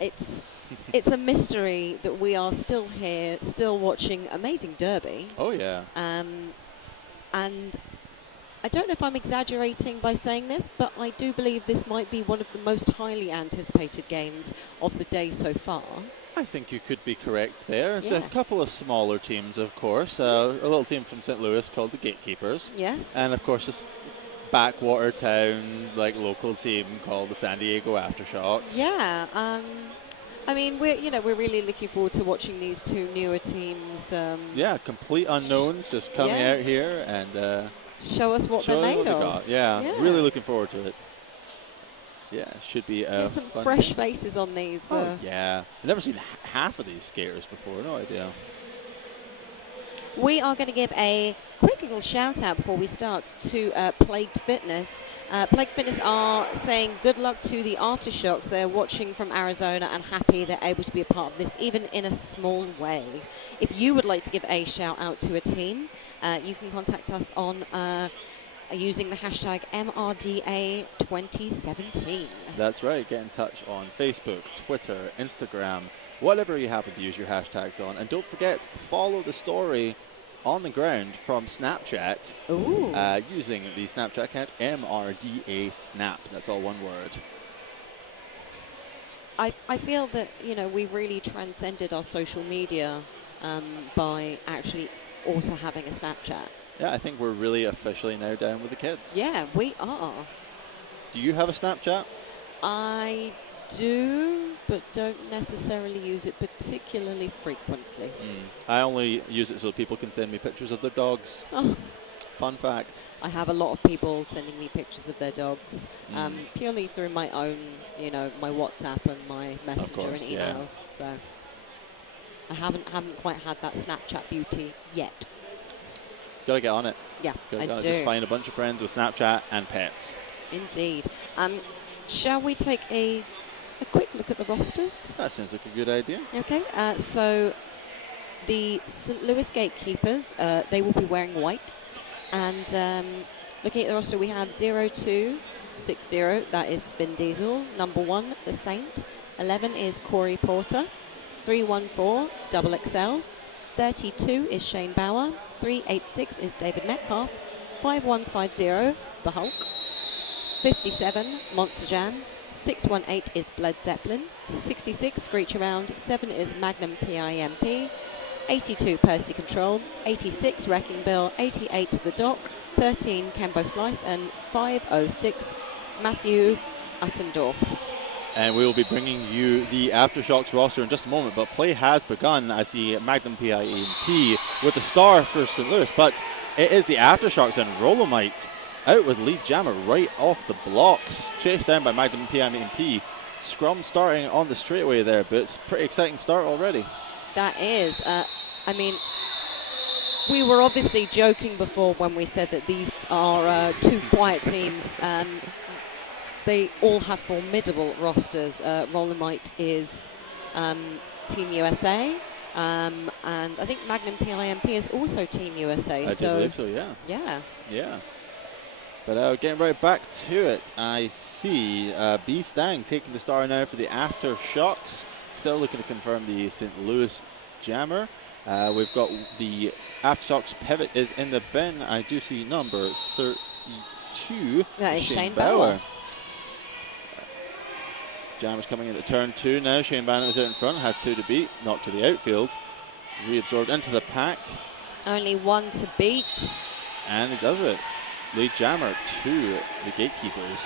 it's a mystery that we are still here, still watching amazing derby. Oh, yeah. And I don't know if I'm exaggerating by saying this, but I do believe this might be one of the most highly anticipated games of the day so far. I think you could be correct there. It's Yeah. a couple of smaller teams, of course. A little team from St. Louis called the GateKeepers. Yes. And, of course, this backwater town, like, local team called the San Diego Aftershocks. Yeah. I mean, we're really looking forward to watching these two newer teams. Yeah, complete unknowns just coming Yeah. out here and Show us what they're showing made what they of. got. Yeah, Yeah. really looking forward to it. Yeah, should be There's some fun fresh game. faces on these. Oh, yeah. I've never seen half of these skaters before. No idea. We are going to give a quick little shout out before we start to Plagued Fitness. Plagued Fitness are saying good luck to the Aftershocks. They're watching from Arizona and happy they're able to be a part of this, even in a small way. If you would like to give a shout out to a team, you can contact us on using the hashtag MRDA 2017. That's right. Get in touch on Facebook, Twitter, Instagram, whatever you happen to use your hashtags on. And don't forget, follow the story on the ground from Snapchat. Ooh. Using the Snapchat account MRDA Snap. That's all one word. I feel that, we've really transcended our social media by actually also having a Snapchat. Yeah, I think we're really officially now down with the kids. Yeah, we are. Do you have a Snapchat? I do, but don't necessarily use it particularly frequently. I only use it so people can send me pictures of their dogs. Oh, Fun fact. I have a lot of people sending me pictures of their dogs, purely through my own, my WhatsApp and my Messenger course, and yeah. emails. So I haven't quite had that Snapchat beauty yet. Gotta get on it. Yeah, I do. Just find a bunch of friends with Snapchat and pets. Indeed. Shall we take a quick look at the rosters? That sounds like a good idea. Okay, so the St. Louis Gatekeepers, they will be wearing white. And looking at the roster, we have 0260, that is Spin Diesel. Number 1, The Saint. 11 is Corey Porter. 314, Double XL. 32 is Shane Bauer. 386 is David Metcalf. 5150, The Hulk. 57, Monster Jam. 618 is Bled Zeppelin. 66, Screech Around. 7 is Magnum PIMP. 82, Percy Control. 86, Wrecking Bill. 88, The Doc. 13, Kembo Slice. And 506, Matthew Uttendorf. And we will be bringing you the Aftershocks roster in just a moment, but play has begun. I see Magnum PIMP with a star for St. Louis, but it is the Aftershocks and Rolomite out with lead jammer right off the blocks, chased down by Magnum PIMP. Scrum starting on the straightaway there, but it's a pretty exciting start already. That is. I mean, we were obviously joking before when we said that these are two quiet teams, and they all have formidable rosters. Rolomite is Team USA, and I think Magnum PIMP is also Team USA. I do believe so, yeah. Yeah. Yeah. But getting right back to it, I see B Stang taking the star now for the Aftershocks. Still looking to confirm the St. Louis jammer. We've got the Aftershocks pivot is in the bin. I do see number 32. That is Shane Bauer. Jammer's coming into turn 2 now. Shane Bauer is out in front, had 2 to beat, knocked to the outfield. Reabsorbed into the pack. Only 1 to beat. And he does it. Lead jammer to the Gatekeepers.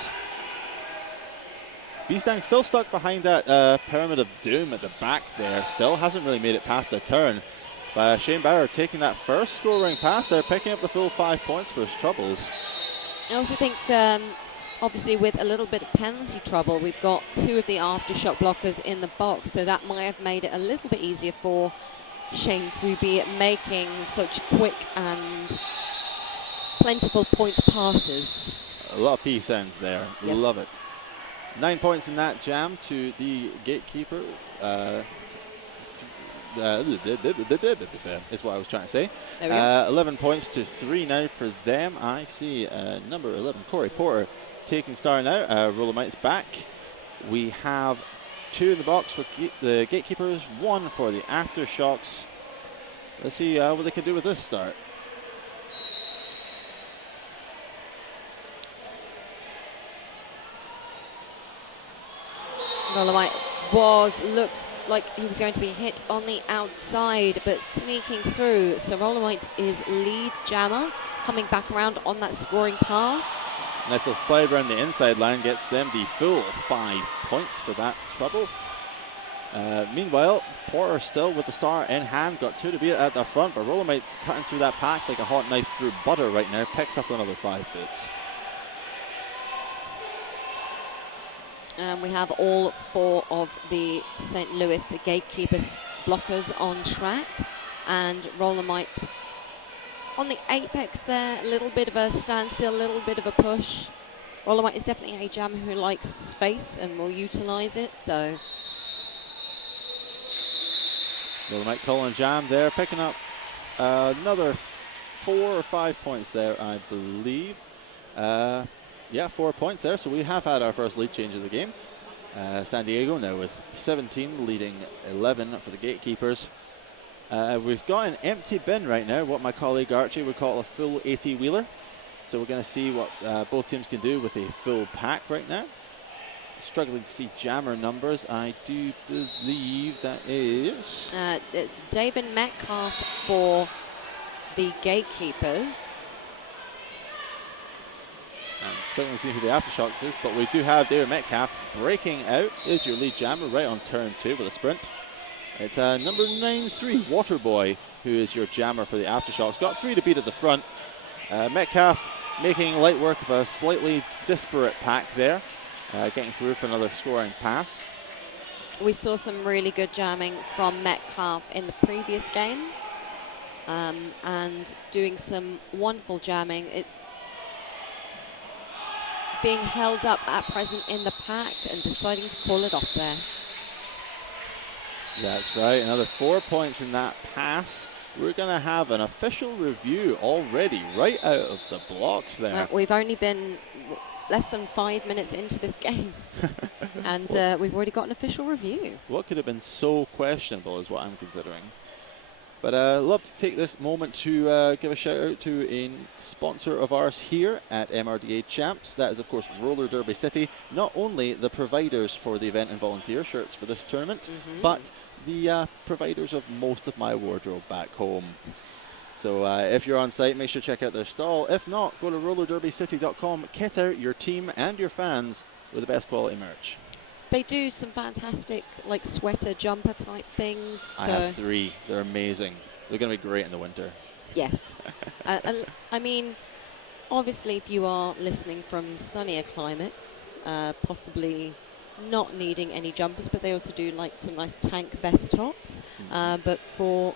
B-Stang still stuck behind that Pyramid of Doom at the back there. Still hasn't really made it past the turn. But Shane Bauer taking that first scoring pass there, picking up the full 5 points for his troubles. I also think, obviously, with a little bit of penalty trouble, we've got 2 of the Aftershock blockers in the box, so that might have made it a little bit easier for Shane to be making such quick and plentiful point passes. A lot of P sounds there. Yes. Love it. 9 points in that jam to the Gatekeepers. Is what I was trying to say. There we go. 11 points to 3 now for them. I see number 11, Corey Porter, taking star now. Rolomite's back. We have 2 in the box for the Gatekeepers, 1 for the Aftershocks. Let's see what they can do with this start. Rolomite looked like he was going to be hit on the outside, but sneaking through. So Rolomite is lead jammer, coming back around on that scoring pass. Nice little slide around the inside line, gets them the full 5 points for that trouble. Meanwhile, Porter still with the star in hand, got 2 to beat at the front, but Rolomite's cutting through that pack like a hot knife through butter right now, picks up another 5 bits. And we have all 4 of the St. Louis Gatekeepers blockers on track, and Rolomite on the apex there, a little bit of a standstill, a little bit of a push. Rolomite is definitely a jammer who likes space and will utilize it, so. Rolomite calling jam there, picking up another 4 or 5 points there, I believe. Yeah, 4 points there, so we have had our first lead change of the game. San Diego now with 17, leading 11 for the Gatekeepers. We've got an empty bin right now, what my colleague Archie would call a full 80-wheeler. So we're going to see what both teams can do with a full pack right now. Struggling to see jammer numbers. I do believe that is... it's David Metcalf for the Gatekeepers. I'm struggling to see who the Aftershocks is, but we do have David Metcalf breaking out. Is your lead jammer right on turn 2 with a sprint. It's number 9-3, Waterboy, who is your jammer for the Aftershocks. Got 3 to beat at the front. Metcalf making light work of a slightly disparate pack there, getting through for another scoring pass. We saw some really good jamming from Metcalf in the previous game, and doing some wonderful jamming. It's being held up at present in the pack and deciding to call it off there. That's right, another 4 points in that pass. We're going to have an official review already right out of the blocks there. We've only been less than 5 minutes into this game and we've already got an official review. What could have been so questionable is what I'm considering. But I'd love to take this moment to give a shout out to a sponsor of ours here at MRDA Champs. That is, of course, Roller Derby City. Not only the providers for the event and volunteer shirts for this tournament, but the providers of most of my wardrobe back home. So if you're on site, make sure to check out their stall. If not, go to rollerderbycity.com, kit out your team and your fans with the best quality merch. They do some fantastic, like, sweater jumper type things. I have 3. They're amazing. They're going to be great in the winter. Yes. I mean, obviously, if you are listening from sunnier climates, possibly not needing any jumpers, but they also do like some nice tank vest tops. But for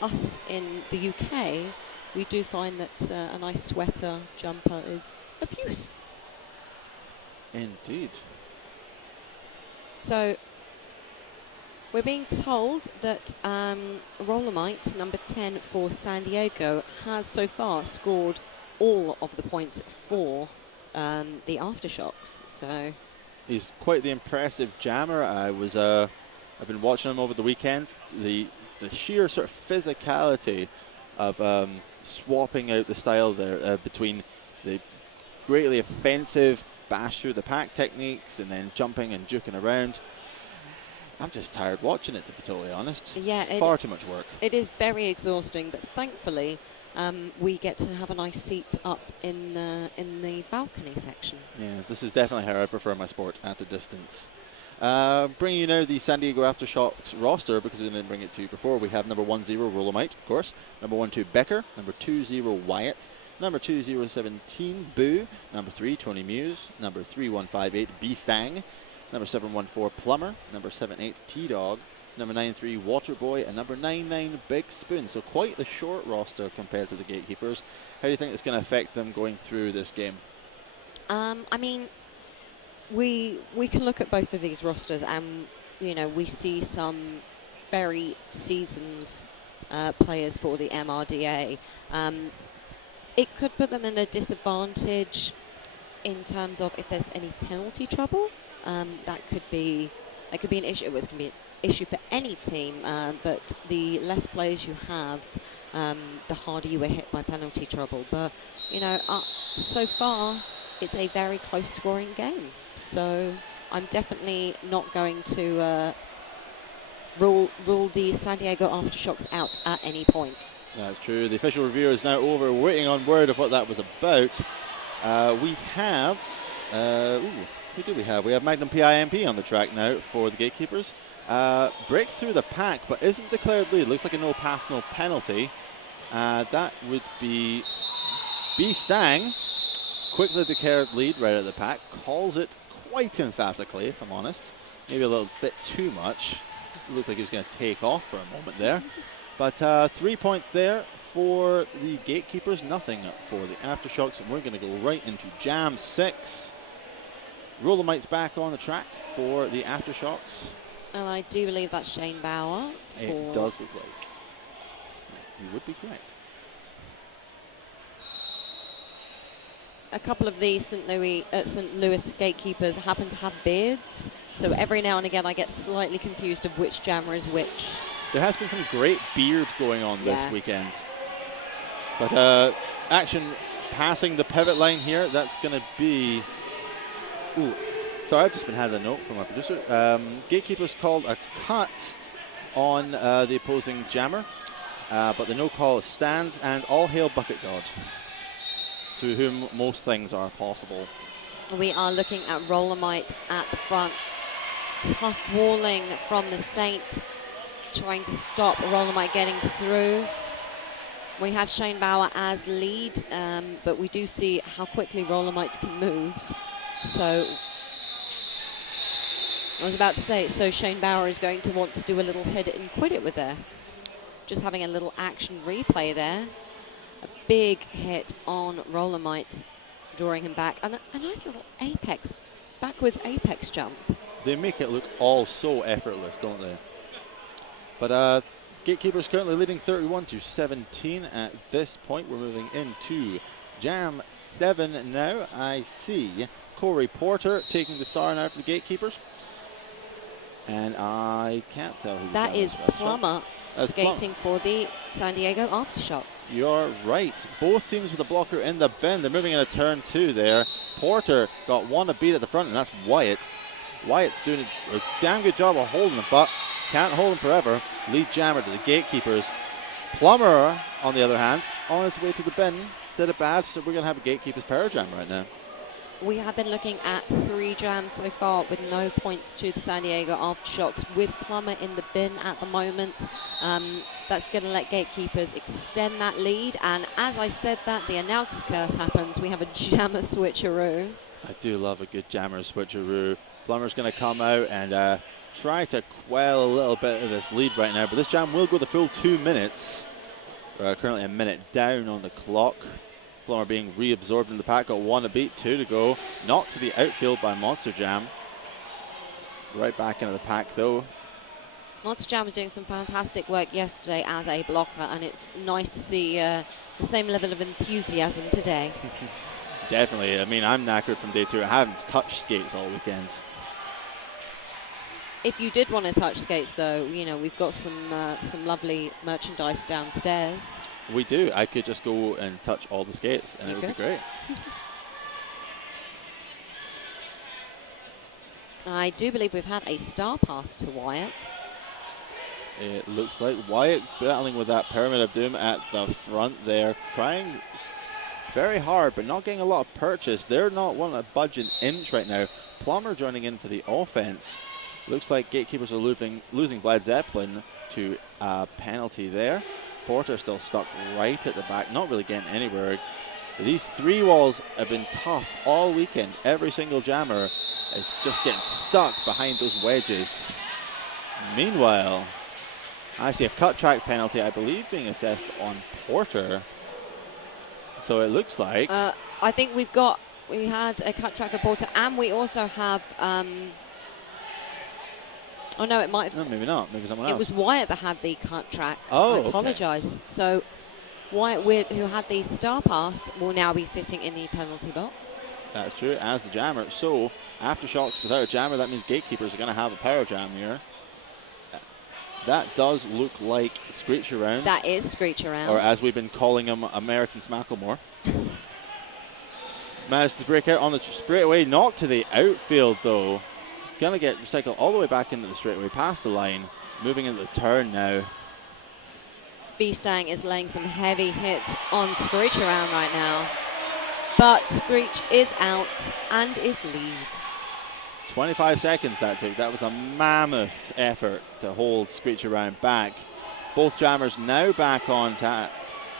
us in the UK, we do find that a nice sweater jumper is of use. Indeed. So we're being told that Rolomite, number 10 for San Diego, has so far scored all of the points for the Aftershocks. So he's quite the impressive jammer. I've been watching him over the weekend. The sheer sort of physicality of swapping out the style there between the greatly offensive bash through the pack techniques and then jumping and juking around. I'm just tired watching it, to be totally honest. Yeah, it's far too much work. It is very exhausting, but thankfully we get to have a nice seat up in the balcony section. Yeah, this is definitely how I prefer my sport, at a distance. Bringing you now the San Diego Aftershocks roster, because we didn't bring it to you before. We have number 10 Rolomite, of course, number 12 Becker, number 20 Wyatt, number 2017 Boo, number 3 Tony Muse, number 3158 B-Stang, number 714 Plumber, number 78 T-Dog, number 93 Waterboy, and number 99 Big Spoon. So quite the short roster compared to the Gatekeepers. How do you think it's going to affect them going through this game? I mean, we can look at both of these rosters and, you know, we see some very seasoned players for the MRDA. It could put them in a disadvantage in terms of if there's any penalty trouble. That could be It could be an issue. It can be an issue for any team, but the less players you have, the harder you are hit by penalty trouble. But you know, so far it's a very close scoring game. So I'm definitely not going to rule the San Diego Aftershocks out at any point. That's true. The official review is now over, waiting on word of what that was about. We have, who do we have? We have Magnum PIMP on the track now for the Gatekeepers. Breaks through the pack, but isn't declared lead. Looks like a no pass, no penalty. That would be B-Stang. Quickly declared lead right at the pack. Calls it quite emphatically, if I'm honest. Maybe a little bit too much. Looked like he was going to take off for a moment there. But 3 points there for the Gatekeepers, nothing for the Aftershocks, and we're going to go right into Jam 6. Rollermite's back on the track for the Aftershocks. And I do believe that's Shane Bauer. It does look like. You would be correct. A couple of the St. Louis Gatekeepers happen to have beards, so every now and again I get slightly confused of which jammer is which. There has been some great beard going on this weekend. But action passing the pivot line here, that's going to be... Ooh, sorry, I've just been handed a note from our producer. Gatekeepers called a cut on the opposing jammer, but the no call stands, and all hail Bucket God, through whom most things are possible. We are looking at Rollermite at the front. Tough walling from the Saint, trying to stop Rollermite getting through. We have Shane Bauer as lead, but we do see how quickly Rollermite can move. So I was about to say, so Shane Bauer is going to want to do a little hit it and quit it with there. Just having a little action replay there. A big hit on Rollermite, drawing him back. And a nice little apex, backwards apex jump. They make it look all so effortless, don't they? But Gatekeepers currently leading 31-17 at this point. We're moving into Jam 7 now. I see Corey Porter taking the star now for the Gatekeepers. And I can't tell who that is Plummer skating for the San Diego Aftershocks. You're right. Both teams with a blocker in the bin. They're moving into turn 2 there. Porter got one a beat at the front, and that's Wyatt. Wyatt's doing a damn good job of holding him, but can't hold him forever. Lead jammer to the Gatekeepers. Plummer, on the other hand, on his way to the bin, did it bad, so we're going to have a Gatekeepers power jam right now. We have been looking at 3 jams so far with no points to the San Diego Aftershocks, with Plummer in the bin at the moment. That's going to let Gatekeepers extend that lead, and as I said that, the announcer's curse happens. We have a jammer switcheroo. I do love a good jammer switcheroo. Plummer's going to come out and try to quell a little bit of this lead right now, but this jam will go the full 2 minutes. We're currently a minute down on the clock. Plummer being reabsorbed in the pack, got 1 a beat, 2 to go. Knocked to the outfield by Monster Jam. Right back into the pack though. Monster Jam was doing some fantastic work yesterday as a blocker, and it's nice to see the same level of enthusiasm today. Definitely. I mean, I'm knackered from day 2. I haven't touched skates all weekend. If you did want to touch skates, though, you know, we've got some lovely merchandise downstairs. We do. I could just go and touch all the skates, and it would be great. I do believe we've had a star pass to Wyatt. It looks like Wyatt battling with that Pyramid of Doom at the front there, trying very hard, but not getting a lot of purchase. They're not wanting to budge an inch right now. Plummer joining in for the offense. Looks like Gatekeepers are losing Bled Zeppelin to a penalty there. Porter still stuck right at the back, not really getting anywhere. These 3 walls have been tough all weekend. Every single jammer is just getting stuck behind those wedges. Meanwhile, I see a cut track penalty, I believe, being assessed on Porter. So it looks like... I think we had a cut track for Porter, and we also have... oh no, it might have... No, maybe not. Maybe someone else. It was Wyatt that had the cut track. Oh, I apologise. Okay. So Wyatt, who had the star pass, will now be sitting in the penalty box. That's true, as the jammer. So, Aftershocks without a jammer, that means Gatekeepers are going to have a power jam here. That does look like Screech Around. That is Screech Around. Or as we've been calling him, American Smacklemore. Managed to break out on the straightaway, knocked to the outfield though. Going to get recycled all the way back into the straightaway, past the line, moving into the turn now. B-Stang is laying some heavy hits on Screech Around right now. But Screech is out and is lead. 25 seconds that took. That was a mammoth effort to hold Screech Around back. Both jammers now back on tap.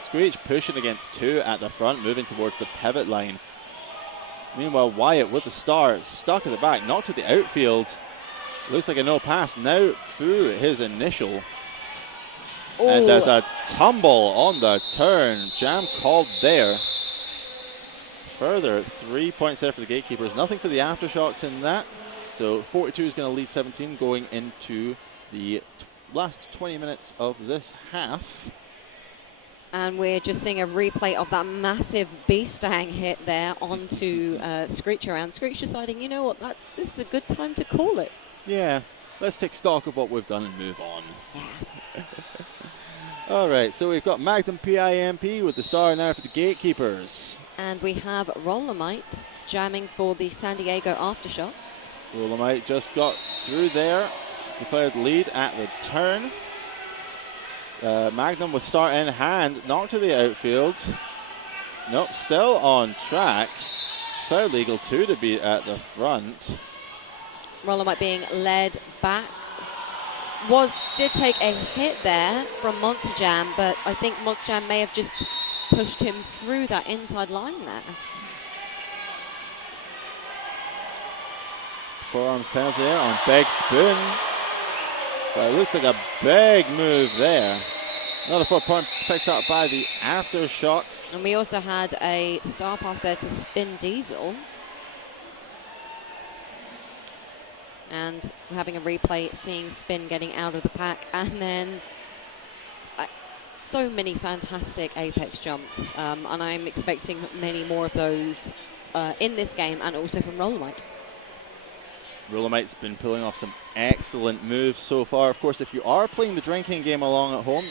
Screech pushing against 2 at the front, moving towards the pivot line. Meanwhile, Wyatt with the star stuck at the back, knocked to the outfield. Looks like a no pass. Now through his initial. Ooh. And there's a tumble on the turn. Jam called there. Further 3 points there for the Gatekeepers. Nothing for the Aftershocks in that. So 42 is going to lead 17 going into the last 20 minutes of this half. And we're just seeing a replay of that massive B-Stang hit there onto Screech Around. Screech deciding, you know what, this is a good time to call it. Yeah, let's take stock of what we've done and move on. Yeah. All right, so we've got Magnum PIMP with the star now for the Gatekeepers. And we have Rollermite jamming for the San Diego Aftershocks. Rollermite just got through there, declared lead at the turn. Magnum with star in hand, knocked to the outfield. Nope, still on track. Declared legal 2 to be at the front. Rollermite being led back. Did take a hit there from Monster Jam, but I think Monster Jam may have just pushed him through that inside line there. Forearms penalty there on Big Spoon. But it looks like a big move there. Another 4 points picked up by the Aftershocks. And we also had a star pass there to Spin Diesel. And we're having a replay seeing Spin getting out of the pack. And then so many fantastic Apex jumps. And I'm expecting many more of those in this game and also from Rollermite. Rollermite's been pulling off some excellent moves so far. Of course, if you are playing the drinking game along at home,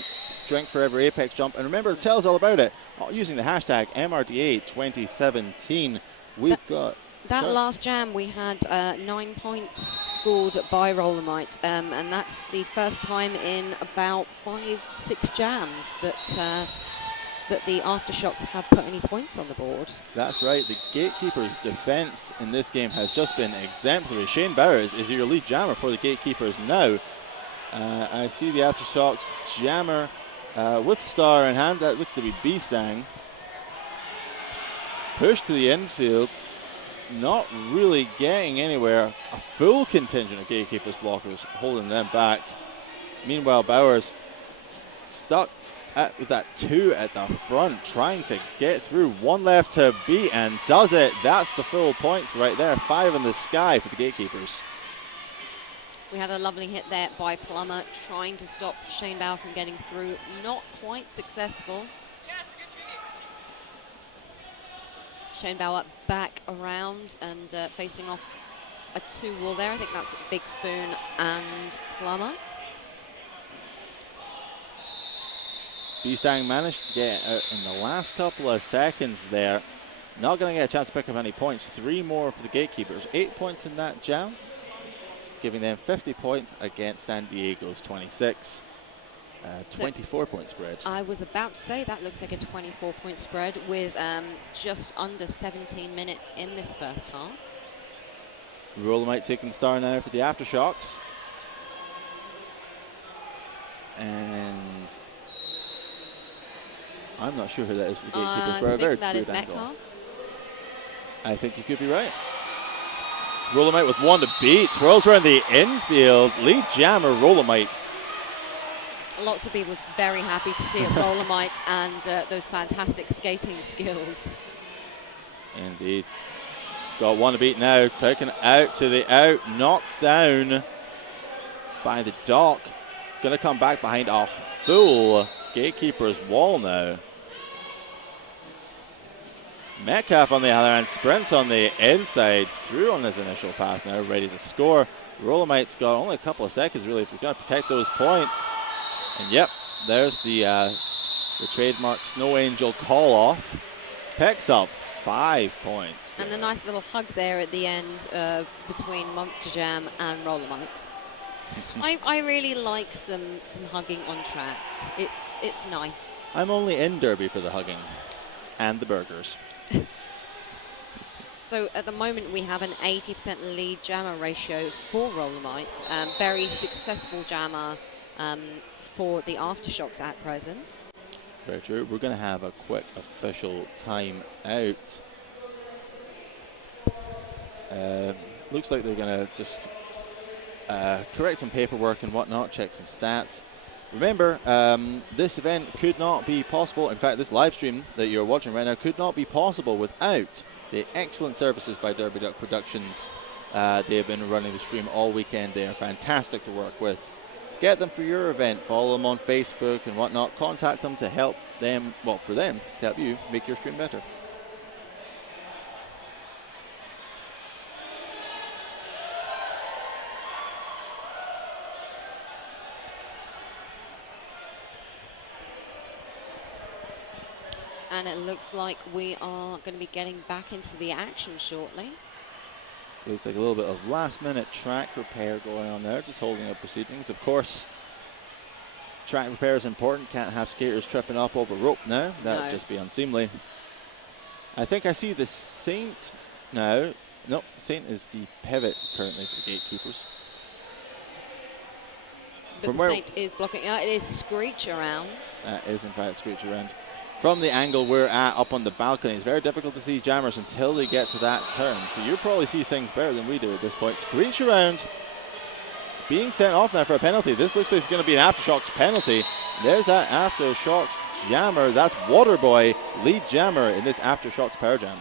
drink for every Apex jump. And remember, tell us all about it using the hashtag MRDA 2017. We've got... That last jam, we had 9 points scored by Rollermite, and that's the first time in about 5-6 jams that the Aftershocks have put any points on the board. That's right. The Gatekeepers' defense in this game has just been exemplary. Shane Bowers is your lead jammer for the Gatekeepers now. I see the Aftershocks jammer with star in hand. That looks to be B-Stang. Push to the infield. Not really getting anywhere. A full contingent of Gatekeepers blockers holding them back. Meanwhile, Bowers stuck with that 2 at the front, trying to get through. 1 left to beat and does it. That's the full points right there. 5 in the sky for the Gatekeepers. We had a lovely hit there by Plummer, trying to stop Shane Bauer from getting through. Not quite successful. Shane Bauer back around and facing off a 2 wall there. I think that's Big Spoon and Plummer. B-Stang managed to get out in the last couple of seconds there. Not going to get a chance to pick up any points. 3 more for the Gatekeepers. 8 points in that jam, giving them 50 points against San Diego's 26. 24-point spread. I was about to say that looks like a 24-point spread with just under 17 minutes in this first half. Rollermite taking the star now for the Aftershocks. And I'm not sure who that is for the Gatekeepers. I think that is Metcalf. I think you could be right. Rollermite with 1 to beat. Twirls around the infield. Lead jammer Rollermite. Lots of people very happy to see a Rollermite and those fantastic skating skills. Indeed. Got 1 to beat now. Taken out to the out. Knocked down by the dock. Going to come back behind a full Gatekeepers wall now. Metcalf on the other hand sprints on the inside, through on his initial pass, now ready to score. Rolomite's got only a couple of seconds really if we've got to protect those points. And yep, there's the trademark Snow Angel call off. Picks up 5 points. And a nice little hug there at the end between Monster Jam and Rolomite. I really like some hugging on track. It's nice. I'm only in Derby for the hugging and the burgers. So at the moment we have an 80% lead jammer ratio for Rolomite. Very successful jammer for the Aftershocks at present. Very true. We're going to have a quick official time out. Looks like they're going to just correct some paperwork and whatnot, check some stats. Remember, this event could not be possible. In fact, this live stream that you're watching right now could not be possible without the excellent services by Derby Duck Productions. They have been running the stream all weekend. They are fantastic to work with. Get them for your event. Follow them on Facebook and whatnot. Contact them to help them, well, for them to help you make your stream better. And it looks like we are going to be getting back into the action shortly. Looks like a little bit of last-minute track repair going on there, just holding up proceedings. Of course, track repair is important. Can't have skaters tripping up over rope now. That would just be unseemly. I think I see the Saint now. Nope, Saint is the pivot currently for the Gatekeepers. But the Saint is blocking. It is Screech around. That is, in fact, Screech around. From the angle we're at up on the balcony, it's very difficult to see jammers until they get to that turn. So you probably see things better than we do at this point. Screech around. It's being sent off now for a penalty. This looks like it's going to be an Aftershocks penalty. There's that Aftershocks jammer. That's Waterboy, lead jammer in this Aftershocks power jam.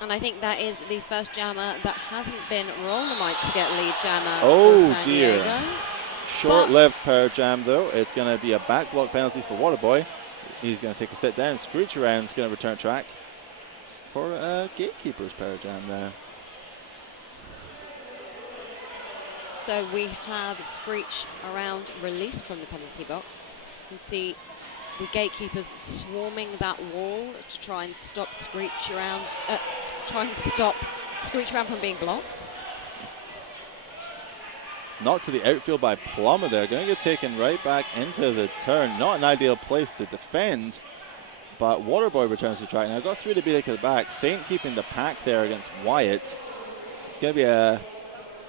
And I think that is the first jammer that hasn't been Rolomite to get lead jammer Oh for San dear. Diego. Short-lived power jam though. It's going to be a back block penalty for Waterboy. He's going to take a sit down. Screech around is going to return track for Gatekeepers power jam there. So we have Screech around released from the penalty box. You can see the Gatekeepers swarming that wall to try and stop Screech around, from being blocked. Knocked to the outfield by Plummer there. Going to get taken right back into the turn. Not an ideal place to defend, but Waterboy returns to track. Now got through to beat it to the back. Saint keeping the pack there against Wyatt. It's going to be a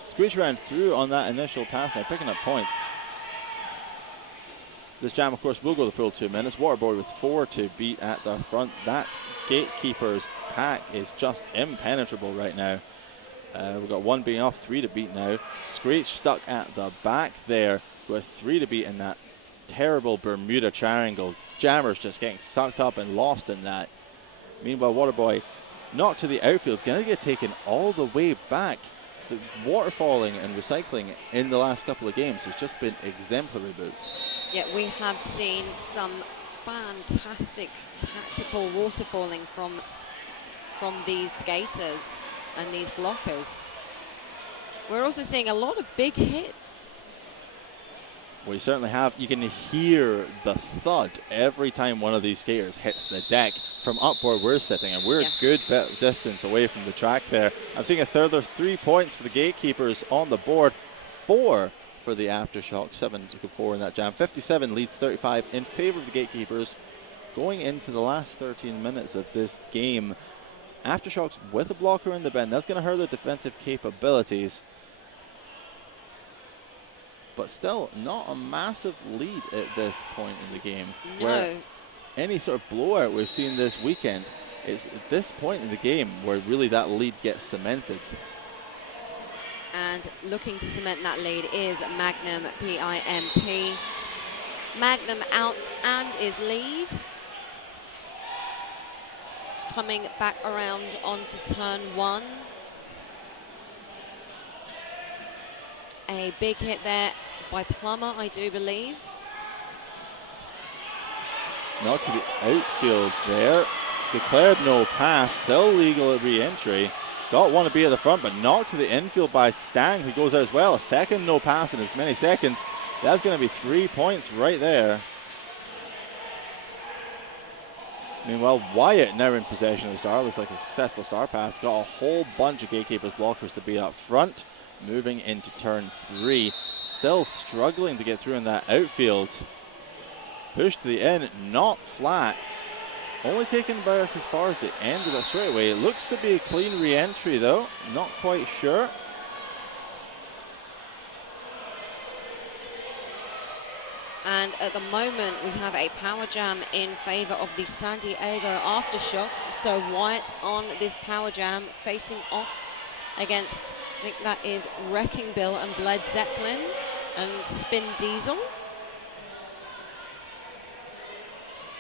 Screech around through on that initial pass now, picking up points. This jam, of course, will go the full 2 minutes. Waterboy with 4 to beat at the front. That Gatekeepers pack is just impenetrable right now. We've got 1 being off, 3 to beat now. Screech stuck at the back there with 3 to beat in that terrible Bermuda triangle. Jammers just getting sucked up and lost in that. Meanwhile, Waterboy knocked to the outfield, going to get taken all the way back. The waterfalling and recycling in the last couple of games has just been exemplary, Boots. Yeah, we have seen some fantastic tactical waterfalling from these skaters and these blockers. We're also seeing a lot of big hits. We certainly have. You can hear the thud every time one of these skaters hits the deck from up where we're sitting, and we're a good bit of distance away from the track there. I'm seeing a further 3 points for the Gatekeepers on the board, 4 for the Aftershocks, 7 to 4 in that jam. 57 leads 35 in favor of the Gatekeepers going into the last 13 minutes of this game. Aftershocks with a blocker in the bend. That's going to hurt their defensive capabilities. But still not a massive lead at this point in the game. No. Where any sort of blowout we've seen this weekend is at this point in the game where really that lead gets cemented. And looking to cement that lead is Magnum PIMP. Magnum out and is lead. Coming back around onto turn 1. A big hit there by Plummer, I do believe. Not to the outfield there. declared no pass, still legal re-entry. Got one to be at the front, but knocked to the infield by Stang, who goes out as well. A second no pass in as many seconds. That's going to be 3 points right there. Meanwhile, Wyatt now in possession of the star. It was like a successful star pass. Got a whole bunch of Gatekeepers blockers to be up front. Moving into turn 3. Still struggling to get through in that outfield. Push to the end, not flat. Only taken about as far as the end of that straightaway. It looks to be a clean re-entry though. Not quite sure. And at the moment, we have a power jam in favor of the San Diego Aftershocks. So Wyatt on this power jam, facing off against, I think that is Wrecking Bill and Bled Zeppelin and Spin Diesel.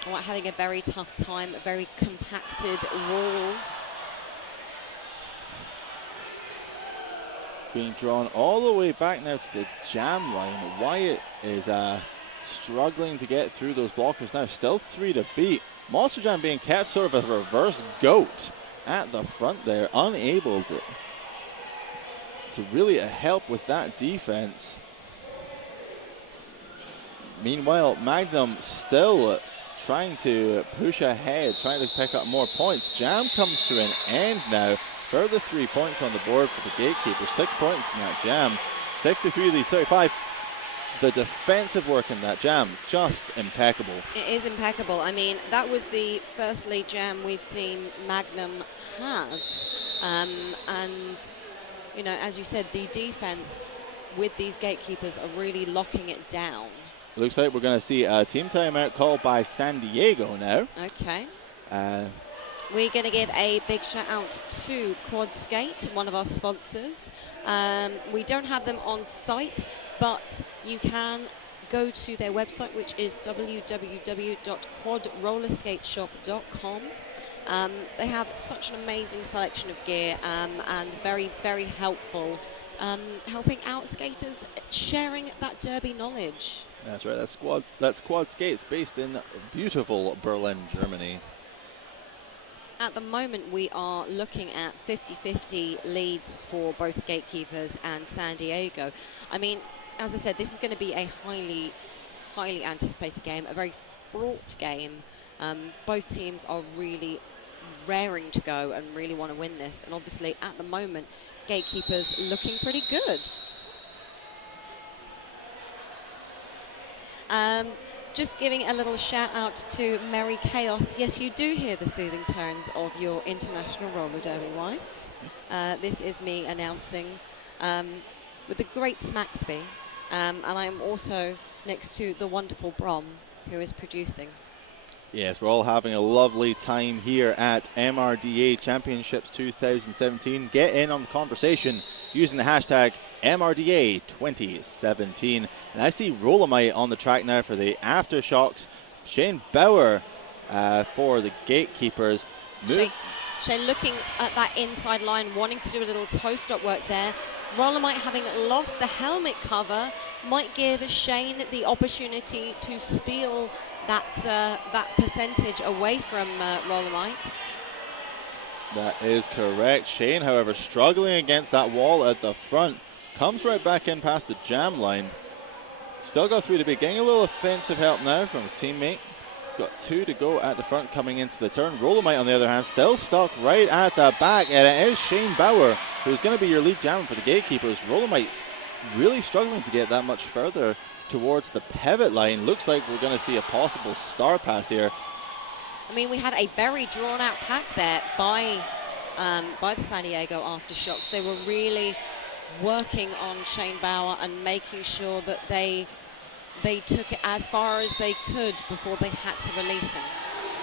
Wyatt having a very tough time, a very compacted wall. Being drawn all the way back now to the jam line. Wyatt is struggling to get through those blockers now. Still 3 to beat. Monster Jam being kept sort of a reverse goat at the front there. Unable to really help with that defense. Meanwhile, Magnum still trying to push ahead, trying to pick up more points. Jam comes to an end now. Further 3 points on the board for the Gatekeepers. 6 points in that jam. 63 lead 35. The defensive work in that jam, just impeccable. It is impeccable. I mean, that was the first lead jam we've seen Magnum have. And, you know, as you said, the defense with these Gatekeepers are really locking it down. Looks like we're going to see a team timeout called by San Diego now. Okay. We're going to give a big shout out to Quad Skate, one of our sponsors. We don't have them on site, but you can go to their website, which is www.quadrollerskateshop.com. They have such an amazing selection of gear and very, very helpful, helping out skaters, sharing that derby knowledge. That's right, that's Quad Skates, based in beautiful Berlin, Germany. At the moment, we are looking at 50-50 leads for both Gatekeepers and San Diego. I mean, as I said, this is going to be a highly, highly anticipated game, a very fraught game. Both teams are really raring to go and really want to win this. And obviously, at the moment, Gatekeepers looking pretty good. Just giving a little shout out to Merry Chaos. Yes, you do hear the soothing tones of your international roller derby wife. This is me announcing with the great Smacksby. And I'm also next to the wonderful Brom, who is producing. Yes, we're all having a lovely time here at MRDA Championships 2017. Get in on the conversation using the hashtag MRDA 2017. And I see Rolomite on the track now for the Aftershocks. Shane Bauer for the Gatekeepers. Shane looking at that inside line, wanting to do a little toe stop work there. Rolomite, having lost the helmet cover, might give Shane the opportunity to steal that percentage away from Rolomite. That is correct. Shane, however, struggling against that wall at the front. Comes right back in past the jam line. Still got 3 to beat. Getting a little offensive help now from his teammate. Got 2 to go at the front coming into the turn. Rolomite, on the other hand, still stuck right at the back. And it is Shane Bauer who's going to be your lead jammer for the Gatekeepers. Rolomite really struggling to get that much further towards the pivot line. Looks like we're going to see a possible star pass here. I mean, we had a very drawn-out pack there by the San Diego Aftershocks. They were really working on Shane Bauer and making sure that they took it as far as they could before they had to release him.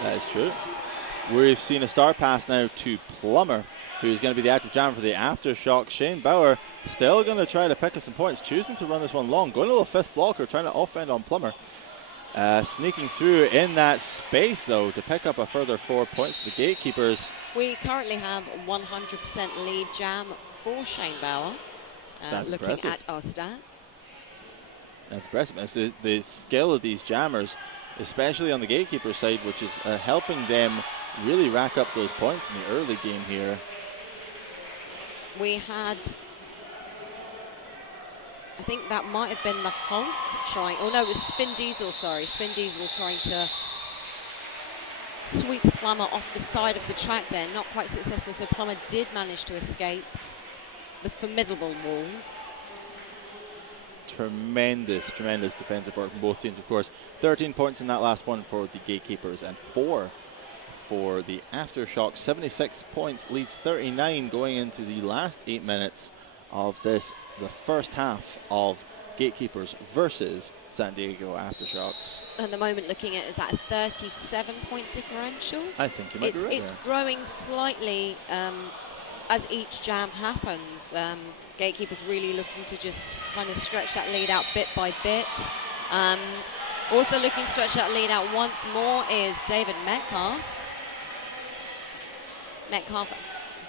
That is true. We've seen a star pass now to Plummer, who's going to be the active jammer for the Aftershocks. Shane Bauer still going to try to pick up some points, choosing to run this one long. Going a little fifth blocker, trying to offend on Plummer. Sneaking through in that space, though, to pick up a further 4 points for the Gatekeepers. We currently have 100% lead jam for Shane Bauer. Looking impressive. at our stats. That's impressive. It's the skill of these jammers, especially on the Gatekeeper side, which is helping them really rack up those points in the early game here. We had, I think that might have been the Hulk trying, oh no, it was Spin Diesel, sorry. Spin Diesel trying to sweep Plummer off the side of the track there. Not quite successful, so Plummer did manage to escape the formidable walls. Tremendous defensive work from both teams, of course. 13 points in that last one for the Gatekeepers and 4 for the Aftershocks. 76 points, leads 39 going into the last 8 minutes of this, the first half of Gatekeepers versus San Diego Aftershocks. At the moment, looking at, is that a 37-point differential? I think you might be right. It's growing slightly as each jam happens. Gatekeepers really looking to just kind of stretch that lead out bit by bit. Also looking to stretch that lead out once more is David Metcalf. Metcalf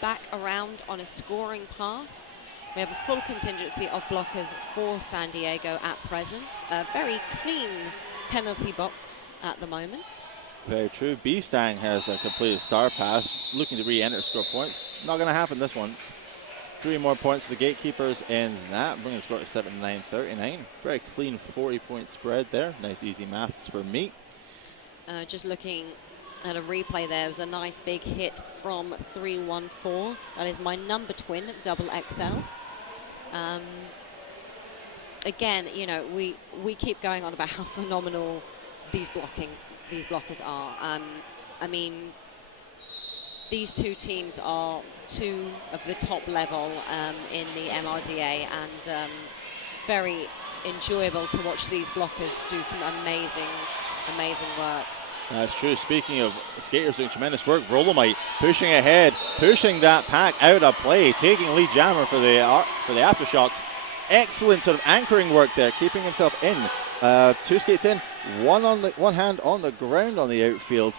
back around on a scoring pass. We have a full contingency of blockers for San Diego at present. A very clean penalty box at the moment. Very true. B-Stang has a completed star pass, looking to re-enter score points. Not going to happen this once. 3 more points for the Gatekeepers, and that bringing the score to 79-39. Very clean 40-point spread there. Nice easy maths for me. Just looking at a replay there, was a nice big hit from 314. That is my number twin, double XL. Again, you know, we keep going on about how phenomenal these blockers are. I mean, these two teams are 2 of the top level in the MRDA, and very enjoyable to watch these blockers do some amazing work. That's true. Speaking of skaters doing tremendous work, Rolomite pushing ahead, pushing that pack out of play, taking lead jammer for the Aftershocks. Excellent sort of anchoring work there, keeping himself in. 2 skates in, one hand on the ground on the outfield,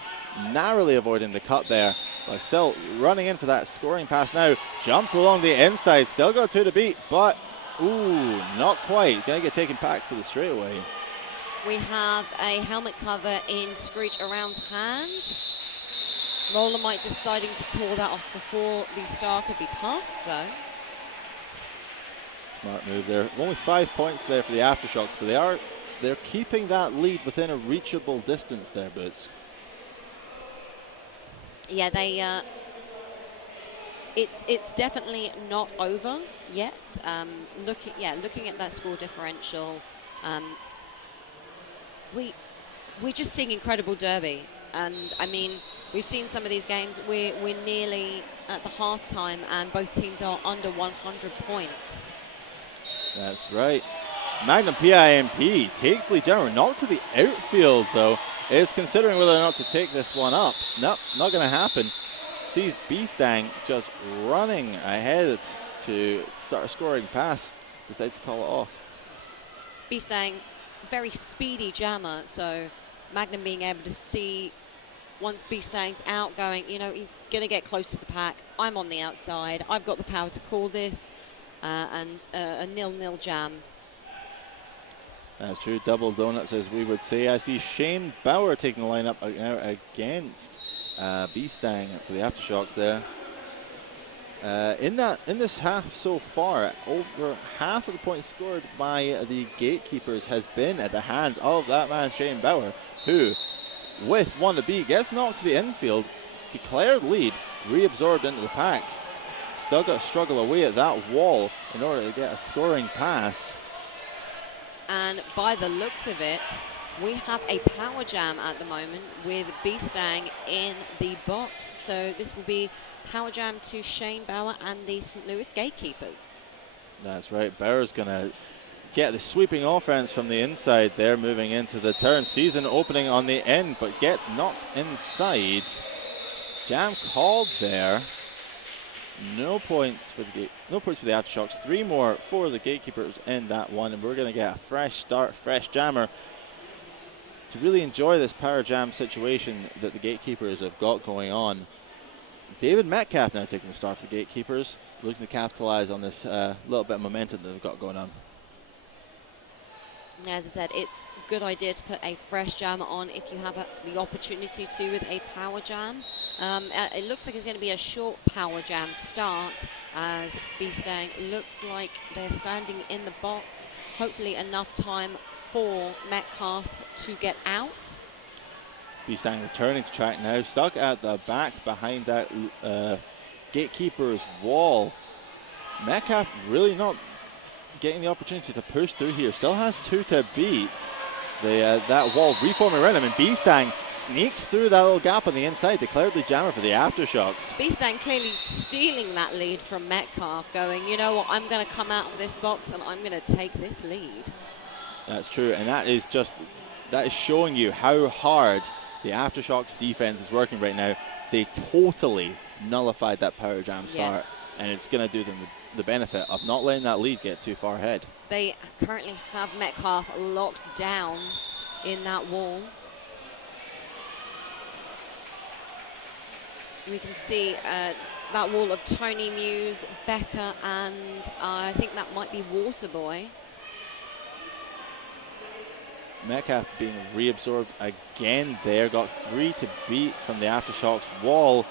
narrowly avoiding the cut there, but still running in for that scoring pass now. Jumps along the inside, still got 2 to beat, but ooh, not quite. Gonna get taken back to the straightaway. We have a helmet cover in Screech Around's hand. Rollermite deciding to pull that off before the star could be passed, though. Smart move there. Only 5 points there for the Aftershocks, but they're keeping that lead within a reachable distance there, Boots. Yeah, they. It's definitely not over yet. Looking at that score differential. We're just seeing incredible derby, and I mean, we've seen some of these games. We're nearly at the halftime, and both teams are under 100 points. That's right. Magnum PIMP takes lead jammer, knocked to the outfield though. Is considering whether or not to take this one up. Nope, not going to happen. Sees B-Stang just running ahead to start a scoring pass. Decides to call it off. B-Stang, very speedy jammer, so Magnum being able to see once B-Stang's out going, you know, he's going to get close to the pack. I'm on the outside. I've got the power to call this, and a 0-0 jam. That's true. Double donuts, as we would say. I see Shane Bauer taking the lineup against B-Stang for the Aftershocks there. In this half so far, over half of the points scored by the Gatekeepers has been at the hands of that man Shane Bauer, who, with 1 to beat, gets knocked to the infield, declared lead, reabsorbed into the pack. Still got to struggle away at that wall in order to get a scoring pass. And by the looks of it, we have a power jam at the moment with B-Stang in the box. So this will be power jam to Shane Bauer and the St. Louis Gatekeepers. That's right. Bauer's going to get the sweeping offense from the inside there, moving into the turn. Season opening on the end, but gets knocked inside. Jam called there. No points for the Aftershocks. 3 more for the Gatekeepers in that one, and we're going to get a fresh start, fresh jammer to really enjoy this power jam situation that the Gatekeepers have got going on. David Metcalf now taking the start for the Gatekeepers, looking to capitalize on this little bit of momentum that they've got going on. As I said, it's a good idea to put a fresh jam on if you have the opportunity to with a power jam. It looks like it's going to be a short power jam start, as B-Stang looks like they're standing in the box. Hopefully enough time for Metcalf to get out. B-Stang returning to track now, stuck at the back behind that Gatekeepers wall. Metcalf really not getting the opportunity to push through here. Still has 2 to beat. That wall reforming around him, and B-Stang sneaks through that little gap on the inside, declared the jammer for the Aftershocks. B-Stang clearly stealing that lead from Metcalf, going, you know what, I'm going to come out of this box and I'm going to take this lead. That's true, and that is showing you how hard the Aftershocks defense is working right now. They totally nullified that power jam start, and it's going to do them the benefit of not letting that lead get too far ahead. They currently have Metcalf locked down in that wall. We can see that wall of Tony Muse, Becca, and I think that might be Waterboy. Metcalf being reabsorbed again there, got 3 to beat from the Aftershocks wall.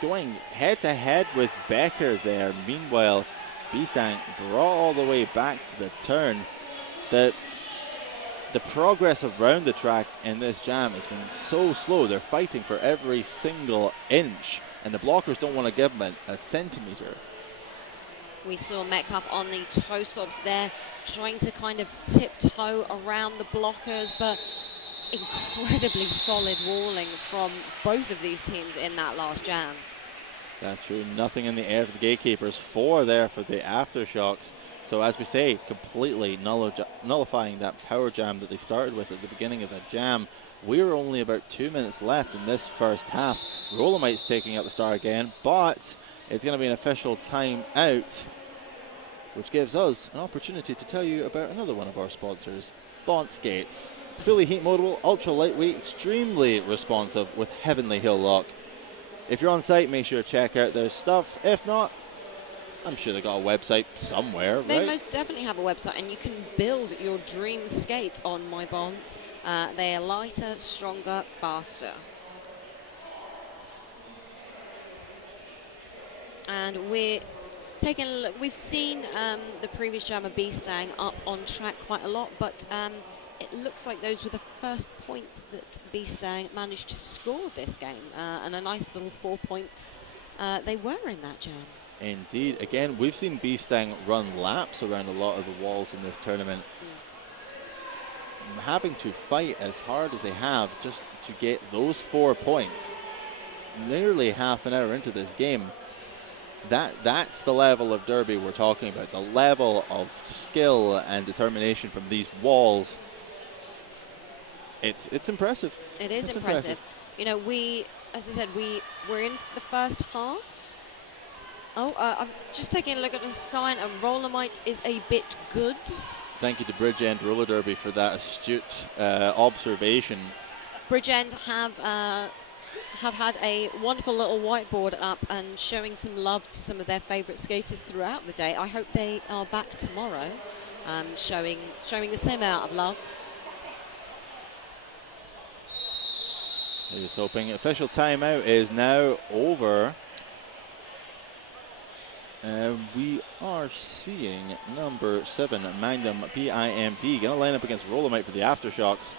Going head to head with Becker there. Meanwhile, B-Stang brought all the way back to the turn. The progress around the track in this jam has been so slow. They're fighting for every single inch, and the blockers don't want to give them a centimeter. We saw Metcalf on the toe stops there, trying to kind of tiptoe around the blockers, but incredibly solid walling from both of these teams in that last jam. That's true. Nothing in the air for the Gatekeepers. 4 there for the Aftershocks. So as we say, completely nullifying that power jam that they started with at the beginning of the jam. We're only about 2 minutes left in this first half. Rolomite's taking out the start again, but it's going to be an official time out, which gives us an opportunity to tell you about another one of our sponsors, Bont Skates. Fully heat moldable, ultra lightweight, extremely responsive with Heavenly Hill lock. If you're on site, make sure to check out their stuff. If not, I'm sure they've got a website somewhere, right? They most definitely have a website, and you can build your dream skate on My Bonds. They are lighter, stronger, faster. And we're taking a look. We've seen the previous jammer B-Stang up on track quite a lot, but it looks like those were the first points that B-Stang managed to score this game, and a nice little 4 points they were in that jam. Indeed. Again, we've seen B-Stang run laps around a lot of the walls in this tournament. Having to fight as hard as they have just to get those 4 points, nearly half an hour into this game, that's the level of derby we're talking about, the level of skill and determination from these walls. It's impressive. It is impressive. You know, as I said, we're into the first half. I'm just taking a look at the sign, and Rolomite is a bit good. Thank you to Bridgend Roller Derby for that astute observation. Bridgend have had a wonderful little whiteboard up and showing some love to some of their favourite skaters throughout the day. I hope they are back tomorrow, showing the same amount of love. Here's hoping. Official timeout is now over. We are seeing number 7, Magnum PIMP, going to line up against Rolomite for the Aftershocks.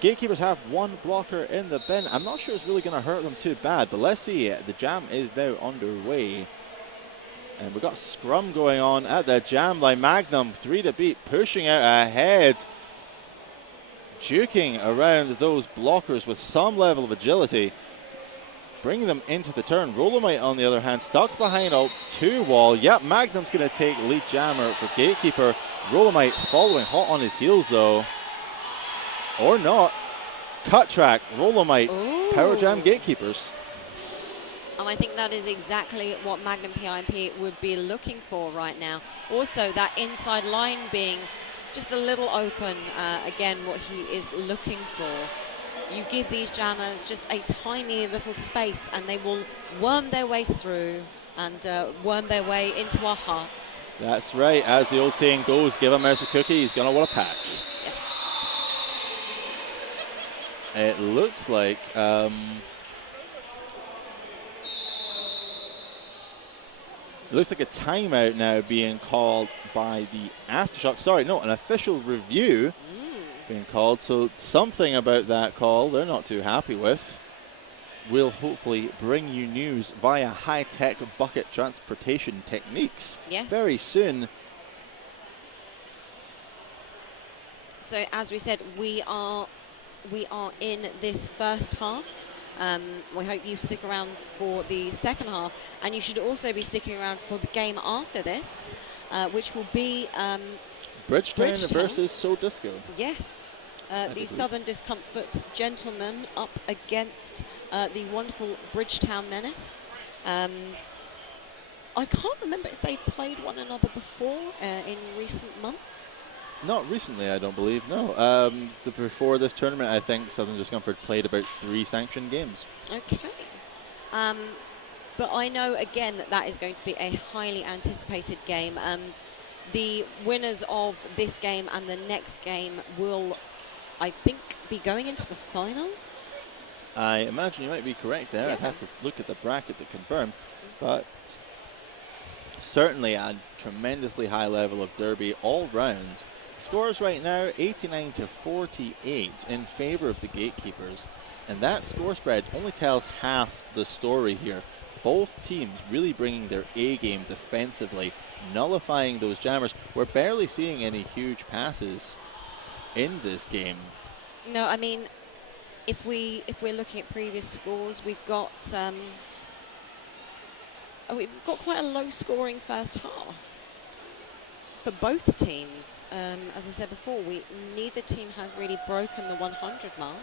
Gatekeepers have 1 blocker in the bin. I'm not sure it's really going to hurt them too bad, but let's see. The jam is now underway. And we've got scrum going on at the jam line. Magnum 3 to beat, pushing out ahead, juking around those blockers with some level of agility, bringing them into the turn. Rolomite, on the other hand, stuck behind a 2 wall. Yep, Magnum's going to take lead jammer for Gatekeeper. Rolomite following hot on his heels, though. Or not. Cut track, Rolomite, Ooh. Power Jam Gatekeepers. And I think that is exactly what Magnum PIMP would be looking for right now. Also, that inside line being just a little open, again, what he is looking for. You give these jammers just a tiny little space and they will worm their way through and worm their way into our hearts. That's right. As the old saying goes, give a mouse a cookie, he's going to want a pack. Yes. It looks like a timeout now being called by the Aftershocks. Sorry, no, an official review being called. So something about that call they're not too happy with. We'll hopefully bring you news via high-tech bucket transportation techniques very soon. So as we said, we are in this first half. We hope you stick around for the second half, and you should also be sticking around for the game after this, which will be Bridgetown versus Seoul Disco. Yes. The Southern Discomfort gentlemen up against the wonderful Bridgetown Menace. I can't remember if they've played one another before in recent months. Not recently, I don't believe, no. Before this tournament, I think Southern Discomfort played about 3 sanctioned games. Okay. But I know, again, that is going to be a highly anticipated game. The winners of this game and the next game will, I think, be going into the final. I imagine you might be correct there. Yeah. I'd have to look at the bracket to confirm. But certainly a tremendously high level of derby all round. Scores right now 89 to 48 in favor of the Gatekeepers. And that score spread only tells half the story here. Both teams really bringing their A game defensively, nullifying those jammers. We're barely seeing any huge passes in this game. No, I mean, if we're looking at previous scores, we've got quite a low-scoring first half for both teams. As I said before, neither team has really broken the 100 mark.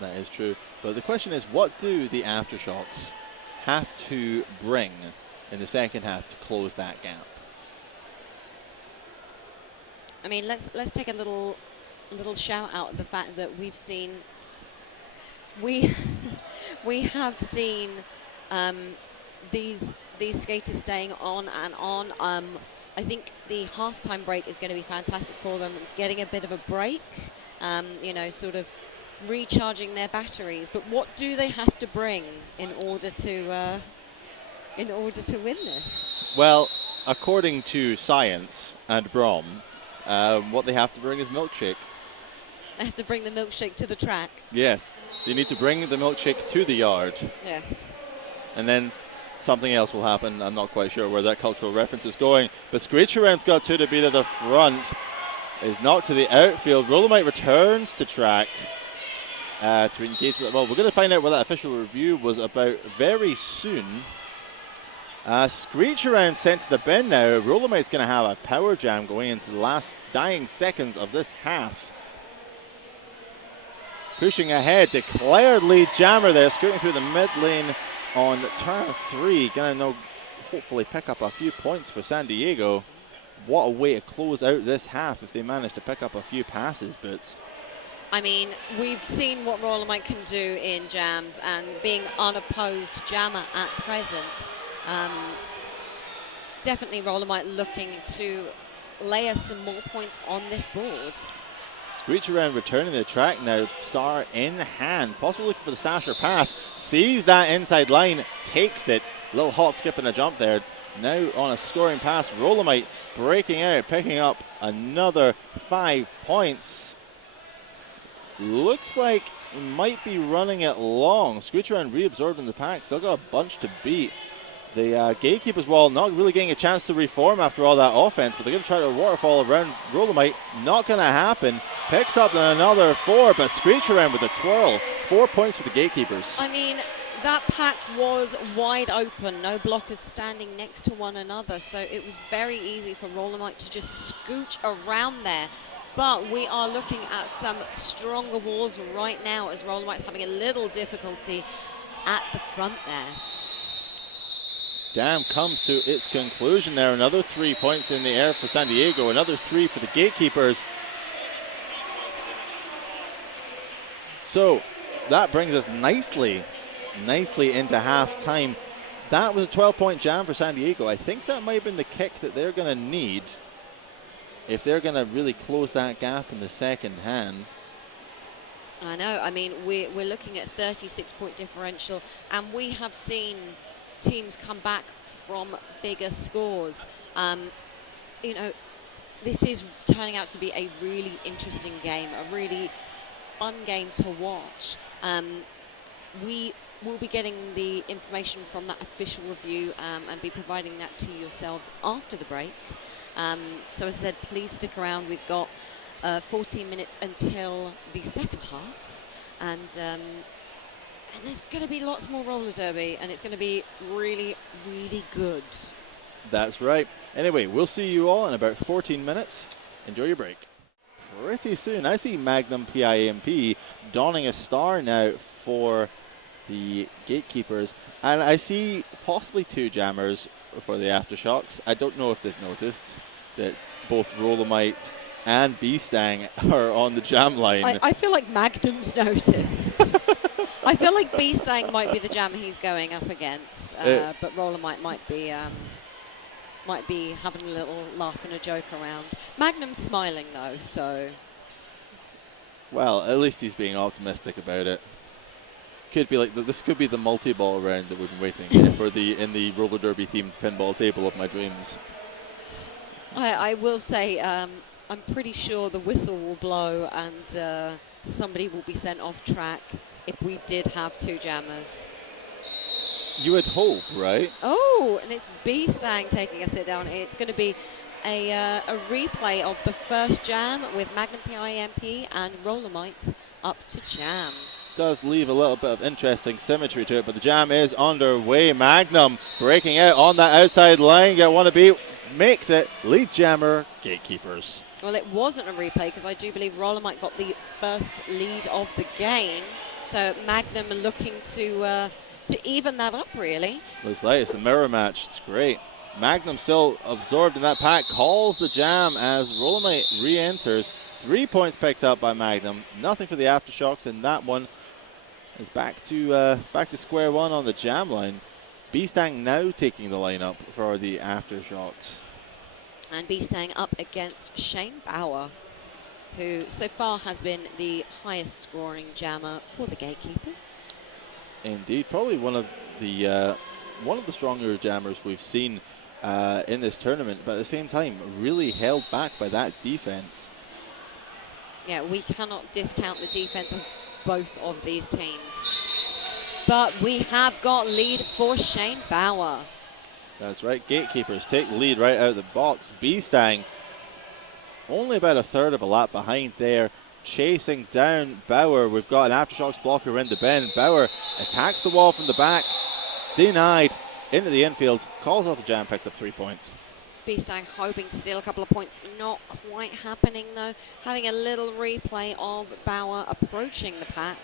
That is true. But the question is, what do the Aftershocks have to bring in the second half to close that gap? I mean, let's take a little shout out at the fact that we have seen these skaters staying on and on. I think the halftime break is going to be fantastic for them, getting a bit of a break, you know, sort of recharging their batteries. But what do they have to bring in order to win this? Well, according to science and Brom, what they have to bring is milkshake. They have to bring the milkshake to the track. Yes, you need to bring the milkshake to the yard. Yes. And then something else will happen. I'm not quite sure where that cultural reference is going. But Screecherand's got 2 to be to the front. Is knocked to the outfield. Rolomite returns to track to engage. Well, we're going to find out what that official review was about very soon. Screecherand sent to the bin now. Rolomite's going to have a power jam going into the last dying seconds of this half. Pushing ahead, declared lead jammer there, scooting through the mid lane on turn 3. Going to hopefully pick up a few points for San Diego. What a way to close out this half if they manage to pick up a few passes, Boots. I mean, we've seen what Rolomite can do in jams, and being unopposed jammer at present. Definitely Rolomite looking to layer some more points on this board. Screecherand returning to the track now, star in hand, possibly looking for the stasher pass, sees that inside line, takes it, little hop, skip and a jump there. Now on a scoring pass, Rolomite breaking out, picking up another 5 points. Looks like he might be running it long. Screecherand reabsorbed in the pack, still got a bunch to beat. The Gatekeepers wall not really getting a chance to reform after all that offense, but they're going to try to waterfall around Rolomite. Not going to happen. Picks up another 4, but Screecherand with a twirl. 4 points for the Gatekeepers. I mean, that pack was wide open. No blockers standing next to one another, so it was very easy for Rolomite to just scooch around there. But we are looking at some stronger walls right now as Rolomite's having a little difficulty at the front there. Jam comes to its conclusion there. Another 3 points in the air for San Diego. Another 3 for the Gatekeepers. So that brings us nicely into halftime. That was a 12-point jam for San Diego. I think that might have been the kick that they're going to need if they're going to really close that gap in the second hand. I know. I mean, we're looking at 36-point differential, and we have seen teams come back from bigger scores. You know, this is turning out to be a really interesting game, a really fun game to watch. We will be getting the information from that official review and be providing that to yourselves after the break. So as I said, please stick around. We've got 14 minutes until the second half, and there's going to be lots more roller derby, and it's going to be really, really good. That's right. Anyway, we'll see you all in about 14 minutes. Enjoy your break. Pretty soon, I see Magnum PIMP donning a star now for the Gatekeepers, and I see possibly 2 jammers for the Aftershocks. I don't know if they've noticed that both Rolomite and Beastang are on the jam line. I feel like Magnum's noticed. I feel like Beastang might be the jam he's going up against, but Rolomite might be having a little laugh and a joke around. Magnum's smiling though, so. Well, at least he's being optimistic about it. Could be like this could be the multi-ball round that we've been waiting for in the roller derby themed pinball table of my dreams. I will say I'm pretty sure the whistle will blow and somebody will be sent off track if we did have 2 jammers. You would hope, right? Oh, and it's Beastang taking a sit down. It's going to be a replay of the first jam with Magnum PIMP and Rolomite up to jam. Does leave a little bit of interesting symmetry to it, but the jam is underway. Magnum breaking out on that outside line. Get one to beat, makes it. Lead jammer, Gatekeepers. Well, it wasn't a replay because I do believe Rolomite got the first lead of the game. So Magnum are looking to even that up, really. Looks like it's a mirror match. It's great. Magnum still absorbed in that pack, calls the jam as Rolomite re-enters. 3 points picked up by Magnum. Nothing for the Aftershocks in that one. It's back to square one on the jam line. Beastang now taking the lineup for the Aftershocks. And Beastang up against Shane Bauer, who so far has been the highest scoring jammer for the Gatekeepers. Indeed, probably one of the stronger jammers we've seen in this tournament, but at the same time, really held back by that defense. Yeah, we cannot discount the defense of both of these teams. But we have got lead for Shane Bauer. That's right, Gatekeepers take the lead right out of the box. Beastang only about a third of a lap behind there, chasing down Bauer. We've got an Aftershocks blocker in the bend. Bauer attacks the wall from the back, denied, into the infield, calls off the jam, picks up 3 points. Beastang hoping to steal a couple of points, not quite happening though. Having a little replay of Bauer approaching the pack.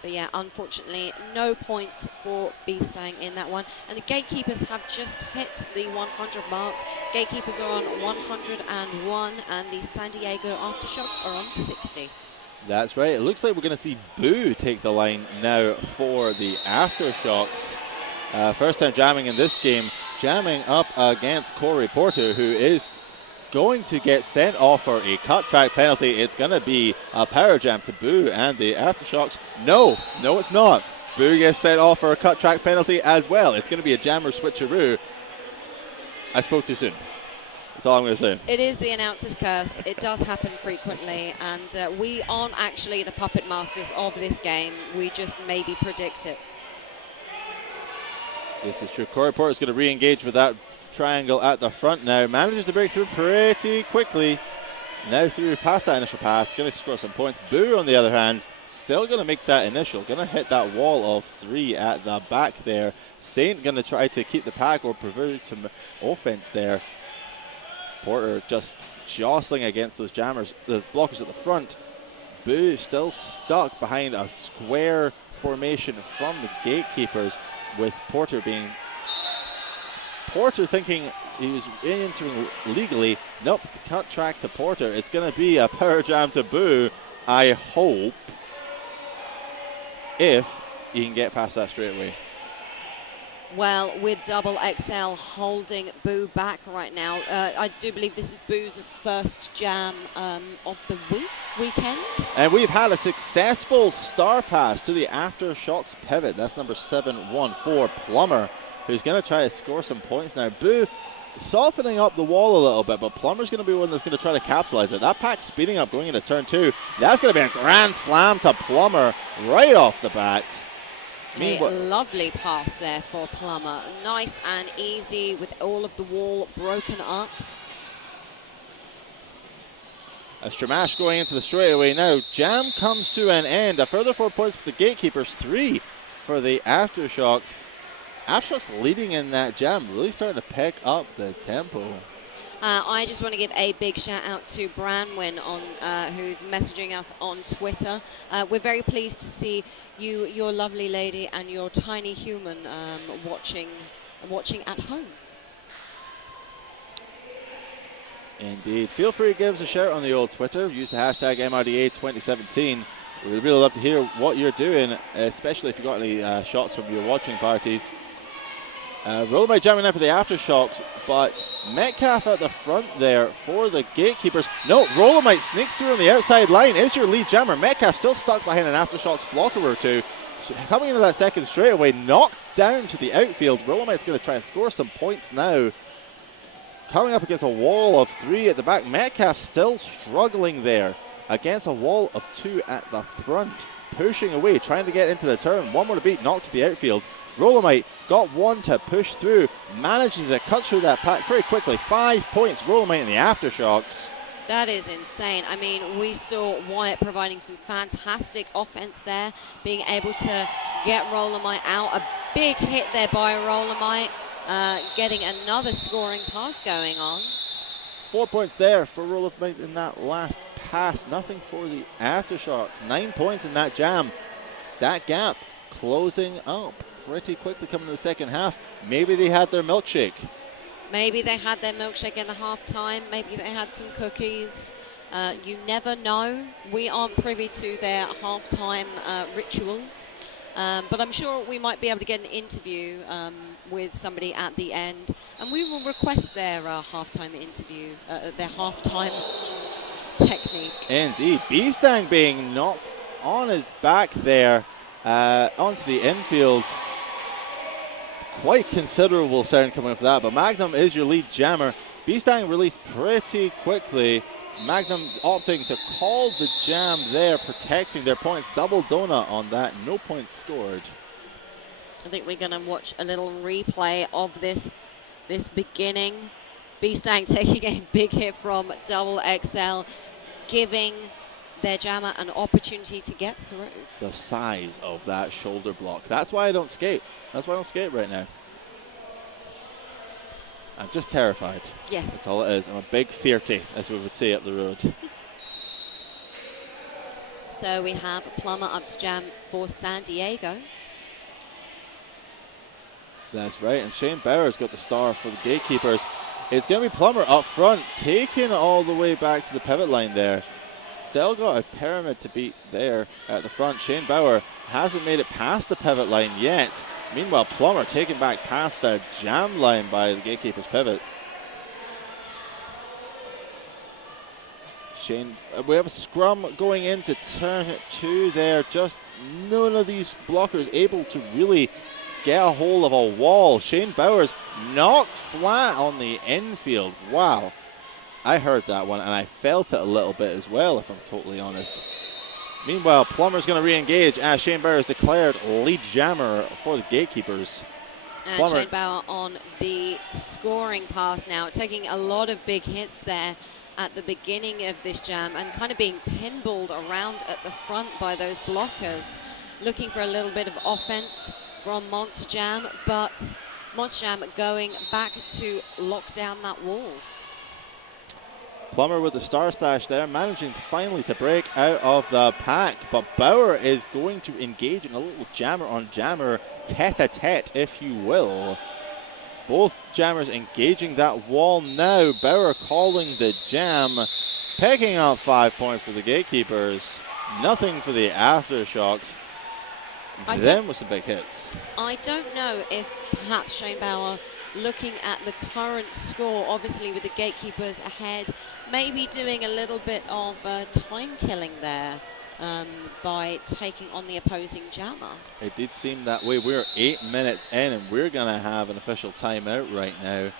But yeah, unfortunately, no points for Beastang in that one. And the Gatekeepers have just hit the 100 mark. Gatekeepers are on 101, and the San Diego Aftershocks are on 60. That's right. It looks like we're going to see Boo take the line now for the Aftershocks. First time jamming in this game, jamming up against Corey Porter, who is going to get sent off for a cut track penalty. It's going to be a power jam to Boo and the Aftershocks. No, it's not. Boo gets sent off for a cut track penalty as well. It's going to be a jammer switcheroo. I spoke too soon. That's all I'm going to say. It is the announcer's curse. It does happen frequently, and we aren't actually the puppet masters of this game. We just maybe predict it. This is true. Corey Porter is going to re-engage with that triangle at the front now. Manages to break through pretty quickly. Now through past that initial pass. Going to score some points. Boo, on the other hand, still going to make that initial. Going to hit that wall of 3 at the back there. Saint going to try to keep the pack or provide some offense there. Porter just jostling against those jammers, the blockers at the front. Boo still stuck behind a square formation from the Gatekeepers, with Porter thinking he was entering legally. Nope, cut track to Porter. It's going to be a power jam to Boo, I hope. if he can get past that straight away. Well, with Double XL holding Boo back right now, I do believe this is Boo's first jam of the weekend. And we've had a successful star pass to the Aftershocks pivot. That's number 714, Plummer, who's going to try to score some points now. Boo softening up the wall a little bit, but Plummer's going to be one that's going to try to capitalize it. That pack speeding up going into turn 2. That's going to be a grand slam to Plummer right off the bat. A lovely pass there for Plummer. Nice and easy with all of the wall broken up. A Stramash going into the straightaway now. Jam comes to an end. A further 4 points for the Gatekeepers, 3 for the Aftershocks. Aftershocks leading in that jam, really starting to pick up the tempo. I just want to give a big shout out to Branwyn who's messaging us on Twitter. We're very pleased to see you, your lovely lady, and your tiny human watching at home. Indeed. Feel free to give us a shout on the old Twitter. Use the hashtag MRDA 2017. We'd really love to hear what you're doing, especially if you've got any shots from your watching parties. Rollermite jamming now for the Aftershocks, but Metcalf at the front there for the Gatekeepers. No, Rollermite sneaks through on the outside line, is your lead jammer. Metcalf still stuck behind an Aftershocks blocker or two. So coming into that second straightaway, knocked down to the outfield. Rollermite's going to try and score some points now. Coming up against a wall of 3 at the back. Metcalf still struggling there against a wall of 2 at the front. Pushing away, trying to get into the turn. One more to beat, knocked to the outfield. Rollermite got one to push through, manages to cut through that pack pretty quickly. 5 points, Rollermite in the Aftershocks. That is insane. I mean, we saw Wyatt providing some fantastic offense there, being able to get Rollermite out. A big hit there by Rollermite, getting another scoring pass going on. 4 points there for Rollermite in that last pass. Nothing for the Aftershocks. 9 points in that jam. That gap closing up pretty quickly coming to the second half. Maybe they had their milkshake. Maybe they had their milkshake in the halftime. Maybe they had some cookies. You never know. We aren't privy to their halftime rituals. But I'm sure we might be able to get an interview with somebody at the end. And we will request their halftime interview, their halftime technique. Indeed. Beastang being knocked on his back there onto the infield. Quite considerable sound coming from that, but Magnum is your lead jammer. Beastang released pretty quickly. Magnum opting to call the jam there, protecting their points. Double donut on that, no points scored. I think we're going to watch a little replay of this beginning. Beastang taking a big hit from Double XL, giving their jammer an opportunity to get through. The size of that shoulder block. That's why I don't skate. That's why I don't skate right now. I'm just terrified. Yes. That's all it is. I'm a big fearty, as we would say up the road. So we have Plummer up to jam for San Diego. That's right. And Shane Bauer's got the star for the Gatekeepers. It's going to be Plummer up front, taking all the way back to the pivot line there. Still got a pyramid to beat there at the front. Shane Bauer hasn't made it past the pivot line yet. Meanwhile, Plummer taken back past the jam line by the Gatekeepers pivot. Shane, we have a scrum going into turn 2 there. Just none of these blockers able to really get a hold of a wall. Shane Bauer's knocked flat on the infield. Wow. I heard that one and I felt it a little bit as well, if I'm totally honest. Meanwhile, Plummer's going to re-engage as Shane Bauer is declared lead jammer for the Gatekeepers. And Plummer. Shane Bauer on the scoring pass now, taking a lot of big hits there at the beginning of this jam and kind of being pinballed around at the front by those blockers. Looking for a little bit of offense from Monster Jam, but Monster Jam going back to lock down that wall. Plummer with the star stash there, managing finally to break out of the pack, but Bauer is going to engage in a little jammer on jammer tete-a-tete, if you will. Both jammers engaging that wall now. Bauer calling the jam, picking up 5 points for the Gatekeepers. Nothing for the Aftershocks. them with some big hits. I don't know if perhaps Shane Bauer, looking at the current score, obviously with the Gatekeepers ahead, maybe doing a little bit of time killing there by taking on the opposing jammer. It did seem that way. We're 8 minutes in, and we're going to have an official timeout right now.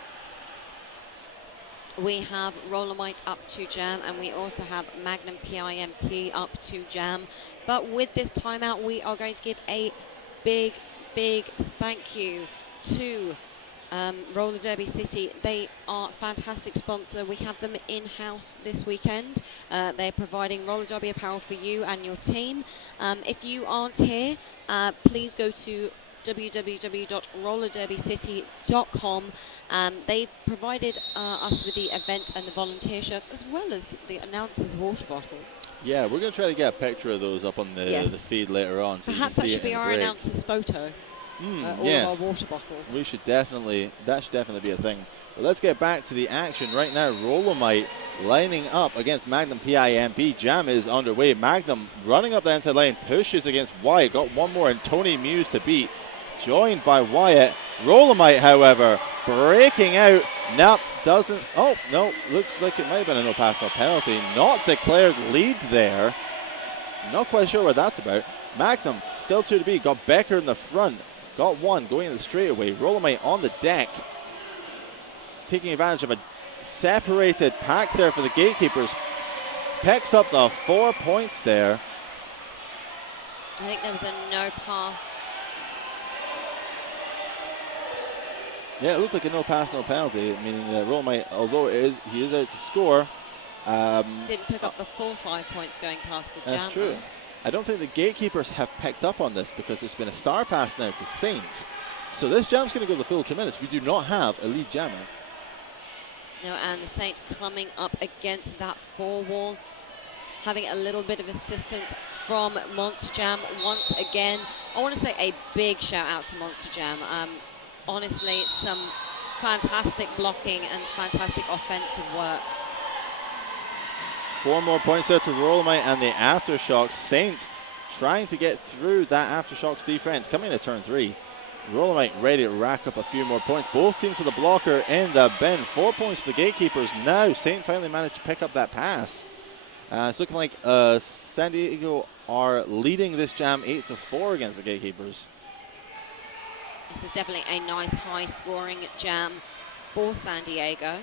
We have Rollermite up to jam, and we also have Magnum PIMP up to jam. But with this timeout, we are going to give a big thank you to Roller Derby City. They are a fantastic sponsor. We have them in-house this weekend. They're providing roller derby apparel for you and your team. If you aren't here, please go to www.rollerderbycity.com. They've provided us with the event and the volunteer shirts, as well as the announcers' water bottles. Yeah, we're going to try to get a picture of those up on the feed later on. So perhaps that should be our announcer's photo. All yes. of our water bottles. We should definitely, that should definitely be a thing. But let's get back to the action right now. Rollermite lining up against Magnum PIMP. Jam is underway. Magnum running up the inside lane, pushes against Wyatt. Got one more and Tony Muse to beat. Joined by Wyatt. Rollermite, however, breaking out. Nope, doesn't. Oh, no, looks like it might have been a no pass, no penalty. Not declared lead there. Not quite sure what that's about. Magnum still 2 to beat. Got Becker in the front. Got one going in the straightaway. Rollermite on the deck. Taking advantage of a separated pack there for the Gatekeepers. Picks up the 4 points there. I think there was a no pass. Yeah, it looked like a no pass, no penalty, meaning that Rollermite, although he is out to score. Didn't pick up the full 5 points going past the jammer. That's true. I don't think the Gatekeepers have picked up on this because there's been a star pass now to Saint. So this jam's going to go the full 2 minutes. We do not have a lead jammer. No, and the Saint coming up against that 4 wall, having a little bit of assistance from Monster Jam once again. I want to say a big shout out to Monster Jam. Honestly, some fantastic blocking and fantastic offensive work. 4 more points there to Rollermite and the Aftershocks. Saint trying to get through that Aftershocks defense. Coming to turn 3. Rollermite ready to rack up a few more points. Both teams with a blocker in the bin. 4 points to the Gatekeepers. Now Saint finally managed to pick up that pass. It's looking like San Diego are leading this jam 8-4 against the Gatekeepers. This is definitely a nice high-scoring jam for San Diego.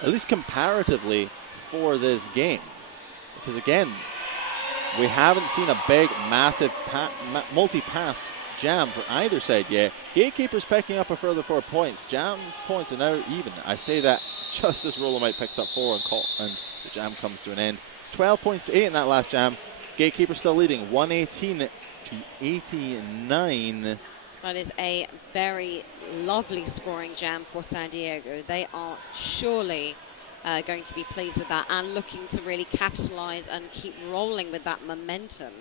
At least comparatively for this game. Because again, we haven't seen a big, massive multi-pass jam for either side yet. Gatekeepers picking up a further 4 points. Jam points are now even. I say that just as Rollermite picks up 4 and the jam comes to an end. 12 points to 8 in that last jam. Gatekeepers still leading 118-89. That is a very lovely scoring jam for San Diego. They are surely going to be pleased with that and looking to really capitalize and keep rolling with that momentum.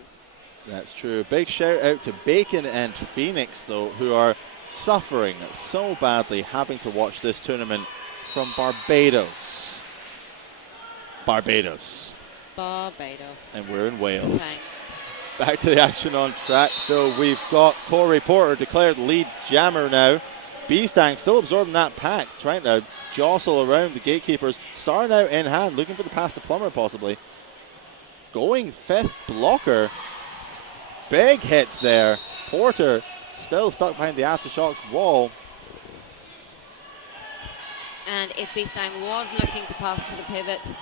That's true. Big shout out to Bacon and Phoenix, though, who are suffering so badly having to watch this tournament from Barbados. Barbados. And we're in Wales. Okay. Back to the action on track, though. We've got Corey Porter declared lead jammer now. B-Stang still absorbing that pack, trying to jostle around the Gatekeepers. Star now in hand, looking for the pass to Plummer possibly. Going 5th blocker. Big hits there. Porter still stuck behind the Aftershocks wall. And if B-Stang was looking to pass to the pivot,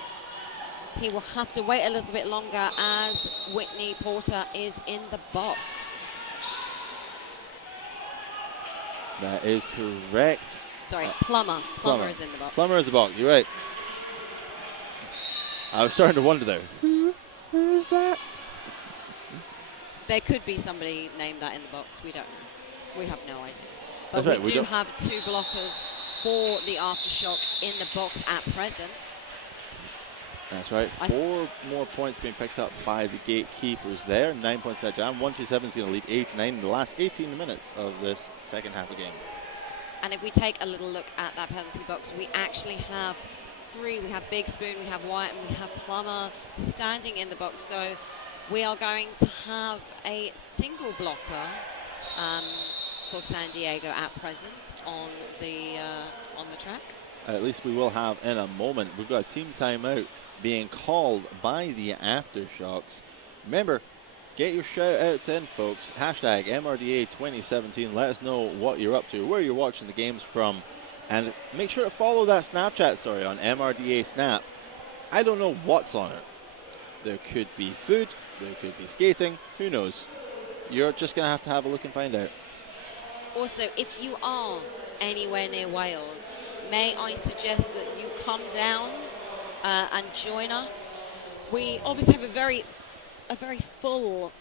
he will have to wait a little bit longer as Whitney Porter is in the box. That is correct. Sorry, Plummer. Plummer is in the box. Plummer is the box, you're right. I was starting to wonder though. Who is that? There could be somebody named that in the box. We don't know. We have no idea. But That's right, we do have 2 blockers for the Aftershock in the box at present. That's right. 4 more points being picked up by the Gatekeepers there. 9 points that jam. 127 is going to lead 8-9 in the last 18 minutes of this second half of the game. And if we take a little look at that penalty box, we actually have 3. We have Big Spoon, we have Wyatt, and we have Plummer standing in the box. So we are going to have a single blocker for San Diego at present on the track. At least we will have in a moment. We've got a team timeout being called by the Aftershocks. Remember, get your shout outs in, folks. Hashtag MRDA 2017. Let us know what you're up to, where you're watching the games from. And make sure to follow that Snapchat story on MRDA Snap. I don't know what's on it. There could be food, there could be skating, who knows? You're just going to have a look and find out. Also, if you are anywhere near Wales, may I suggest that you come down and join us. We obviously have a very full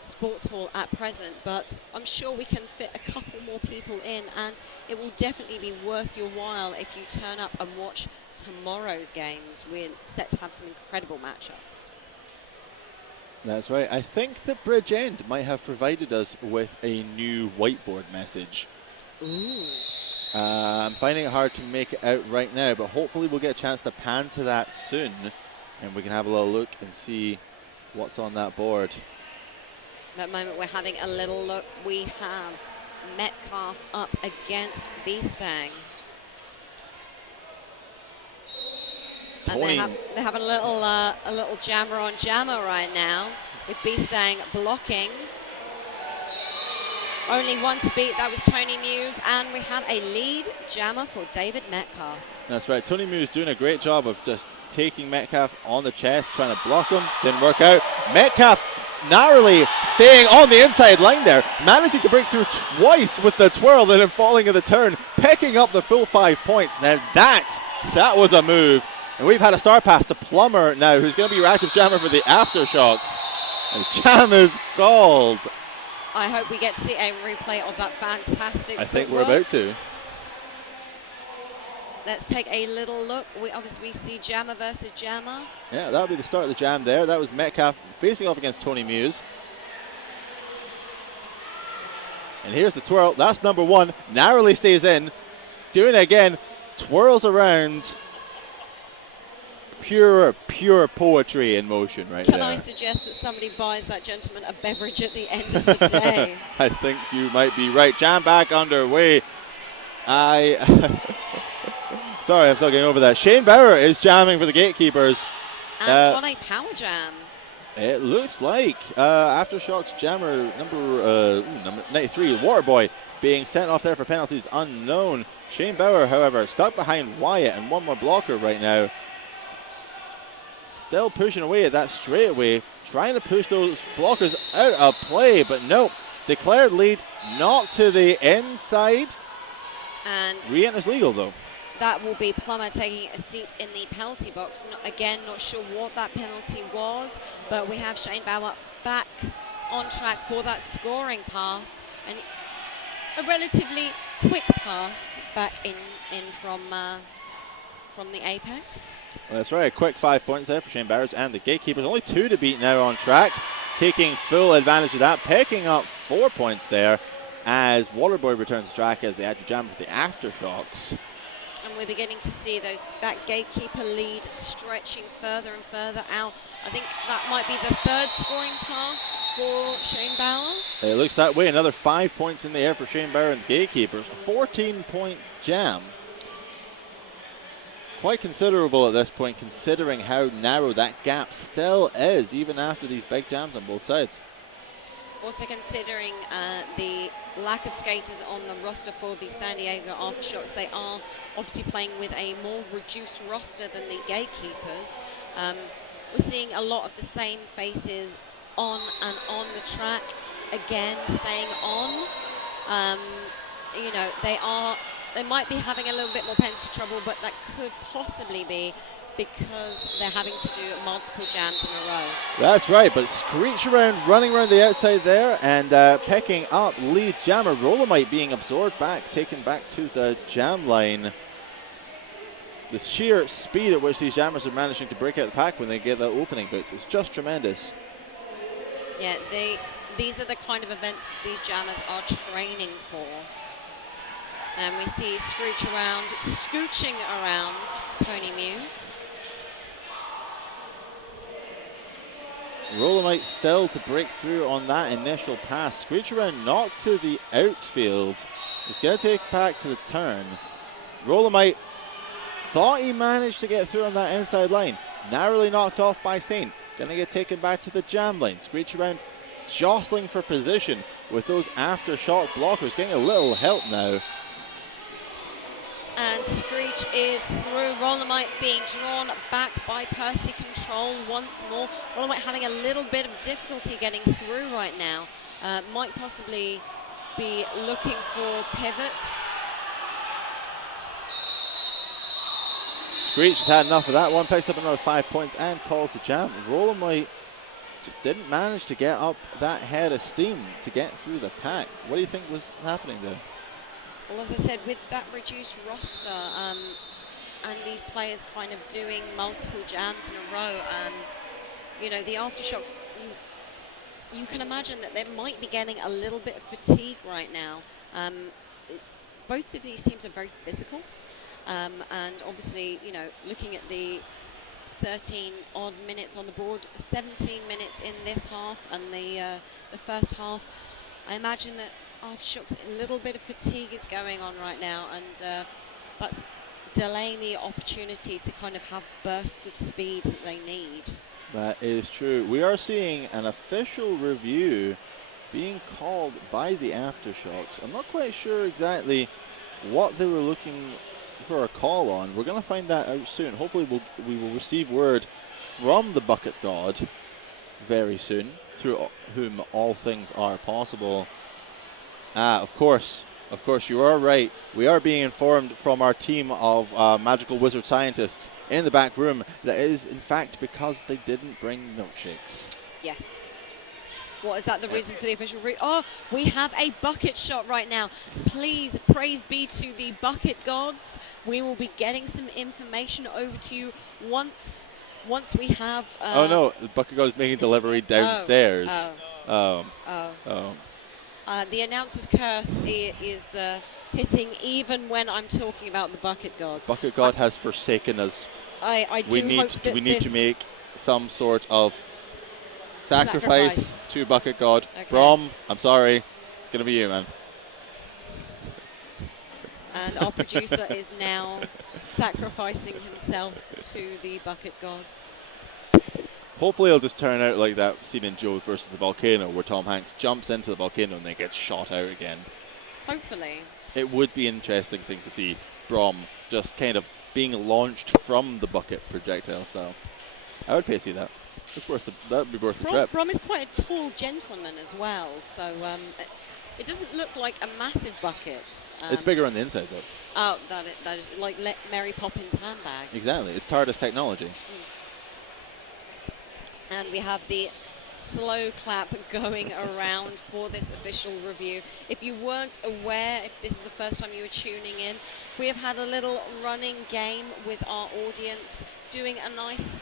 sports hall at present, but I'm sure we can fit a couple more people in, and it will definitely be worth your while if you turn up and watch tomorrow's games. We're set to have some incredible matchups. That's right. I think the Bridge End might have provided us with a new whiteboard message. Ooh. I'm finding it hard to make it out right now, but hopefully we'll get a chance to pan to that soon, and we can have a little look and see what's on that board. At the moment, we're having a little look. We have Metcalf up against B-Stang. And they're having a little jammer on jammer right now, with B-Stang blocking. Only one to beat, that was Tony Muse, and we have a lead jammer for David Metcalf. That's right, Tony Muse doing a great job of just taking Metcalf on the chest, trying to block him, didn't work out. Metcalf narrowly staying on the inside line there, managing to break through twice with the twirl, then falling in the turn, picking up the full 5 points. Now that was a move. And we've had a star pass to Plummer now, who's going to be your active jammer for the Aftershocks. And jam is called. I hope we get to see a replay of that fantastic I think footwork. we're about to. Let's take a little look. We obviously see jammer versus jammer. Yeah, that'll be the start of the jam there. That was Metcalf facing off against Tony Muse. And here's the twirl. That's number one. Narrowly stays in. Doing it again. Twirls around. Pure poetry in motion right there. Can I suggest that somebody buys that gentleman a beverage at the end of the day? I think you might be right. Jam back underway. Sorry, I'm still getting over that. Shane Bauer is jamming for the Gatekeepers. And on a power jam. It looks like Aftershocks jammer number 93, Waterboy, being sent off there for penalties unknown. Shane Bauer, however, stuck behind Wyatt and one more blocker right now. Still pushing away at that straightaway, trying to push those blockers out of play, but no. Declared lead, not to the inside. And re-enters legal though. That will be Plummer taking a seat in the penalty box. Again, not sure what that penalty was, but we have Shane Bauer back on track for that scoring pass, and a relatively quick pass back in from the apex. That's right, a quick 5 points there for Shane Bauer and the Gatekeepers. Only 2 to beat now on track, taking full advantage of that, picking up 4 points there as Waterboy returns to track as the active jammer for the Aftershocks. And we're beginning to see that Gatekeeper lead stretching further and further out. I think that might be the third scoring pass for Shane Bauer. It looks that way. Another 5 points in the air for Shane Bauer and the Gatekeepers. A 14-point jam. Quite considerable at this point, considering how narrow that gap still is, even after these big jams on both sides. Also considering the lack of skaters on the roster for the San Diego Aftershocks, they are obviously playing with a more reduced roster than the Gatekeepers. We're seeing a lot of the same faces on and on the track, again staying on. You know, they might be having a little bit more penalty trouble, but that could possibly be because they're having to do multiple jams in a row. That's right, but Screech around, running around the outside there, and picking up lead jammer. Rolomite being absorbed back, taken back to the jam line. The sheer speed at which these jammers are managing to break out the pack when they get their opening boots is just tremendous. Yeah, these are the kind of events these jammers are training for. And we see Scooching around Tony Muse. Rolomite still to break through on that initial pass. Screech around knocked to the outfield. He's going to take back to the turn. Rolomite thought he managed to get through on that inside line. Narrowly knocked off by Saint. Going to get taken back to the jam line. Screech around jostling for position with those Aftershock blockers. Getting a little help now. And Screech is through. Rolomite being drawn back by Percy Control once more. Rolomite having a little bit of difficulty getting through right now. Might possibly be looking for pivots. Screech has had enough of that one. Picks up another 5 points and calls the jam. Rolomite just didn't manage to get up that head of steam to get through the pack. What do you think was happening there? Well, as I said, with that reduced roster and these players kind of doing multiple jams in a row, you know, the Aftershocks, you can imagine that they might be getting a little bit of fatigue right now. Both of these teams are very physical, and obviously, you know, looking at the 13 odd minutes on the board, 17 minutes in this half and the first half, I imagine that Aftershocks, a little bit of fatigue is going on right now, and that's delaying the opportunity to kind of have bursts of speed that they need. That is true. We are seeing an official review being called by the Aftershocks. I'm not quite sure exactly what they were looking for a call on. We're going to find that out soon. Hopefully we will receive word from the Bucket God very soon, through whom all things are possible. Of course, you are right. We are being informed from our team of magical wizard scientists in the back room that it is, in fact, because they didn't bring milkshakes. Yes. What is that the reason for the official Oh, we have a bucket shot right now. Please, praise be to the bucket gods. We will be getting some information over to you once we have... oh, no, the bucket god is making delivery downstairs. The announcer's curse is hitting even when I'm talking about the bucket god. Bucket god has forsaken us. I do hope that we need to make some sort of sacrifice to bucket god. Okay. Brom, I'm sorry, it's gonna be you, man. And our producer is now sacrificing himself to the bucket gods. Hopefully it'll just turn out like that scene in Joe versus the volcano, where Tom Hanks jumps into the volcano and then gets shot out again. Hopefully. It would be an interesting thing to see Brom just kind of being launched from the bucket projectile style. I would pay to see that. That would be worth the trip. Brom is quite a tall gentleman as well, so it doesn't look like a massive bucket. It's bigger on the inside though. Oh, that is like Mary Poppins handbag. Exactly, it's TARDIS technology. And we have the slow clap going around for this official review. If you weren't aware, if this is the first time you were tuning in, we have had a little running game with our audience, doing a nice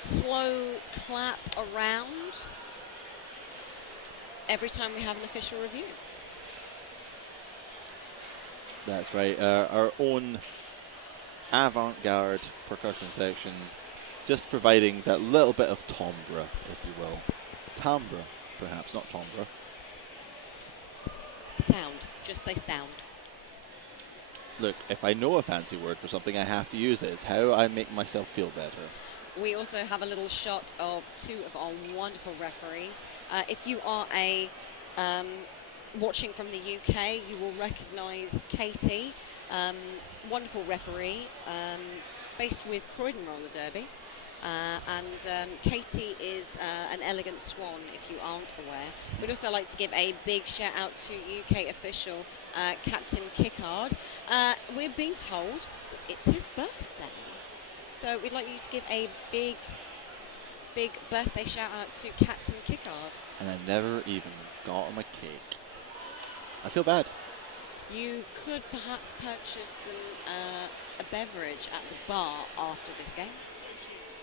slow clap around every time we have an official review. That's right, our own avant-garde percussion section, just providing that little bit of timbre, if you will. Timbre, perhaps, not timbre. Sound, just say sound. Look, if I know a fancy word for something, I have to use it. It's how I make myself feel better. We also have a little shot of two of our wonderful referees. If you are watching from the UK, you will recognise Katie, wonderful referee, based with Croydon Roller Derby. And Katie is an elegant swan, if you aren't aware. We'd also like to give a big shout out to UK official Captain Kickard. We're being told it's his birthday, so we'd like you to give a big birthday shout out to Captain Kickard. And I never even got him a cake. I feel bad. You could perhaps purchase them a beverage at the bar after this game.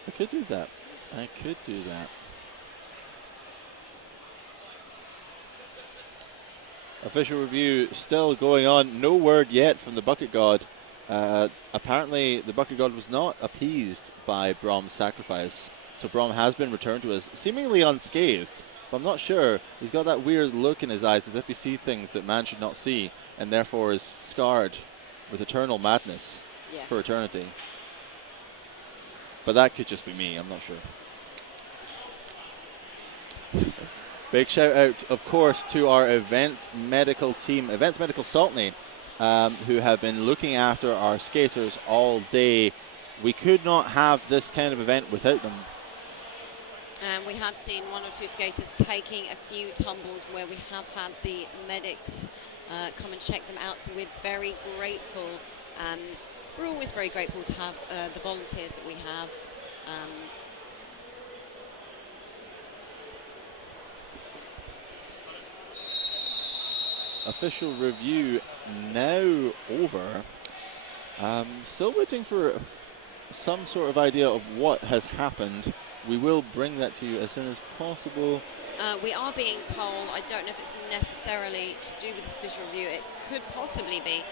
I could do that. Official review still going on. No word yet from the Bucket God. Apparently the Bucket God was not appeased by Brom's sacrifice, So Brom has been returned to us, seemingly unscathed, but I'm not sure. He's got that weird look in his eyes as if he sees things that man should not see, and therefore is scarred with eternal madness for eternity. But that could just be me, I'm not sure. Big shout out, of course, to our events medical team, Events Medical Saltney, who have been looking after our skaters all day. We could not have this kind of event without them. And we have seen one or two skaters taking a few tumbles where we have had the medics come and check them out, so we're very grateful. We're always very grateful to have the volunteers that we have. Official review now over. Still waiting for some sort of idea of what has happened. We will bring that to you as soon as possible. We are being told, I don't know if it's necessarily to do with this official review, it could possibly be,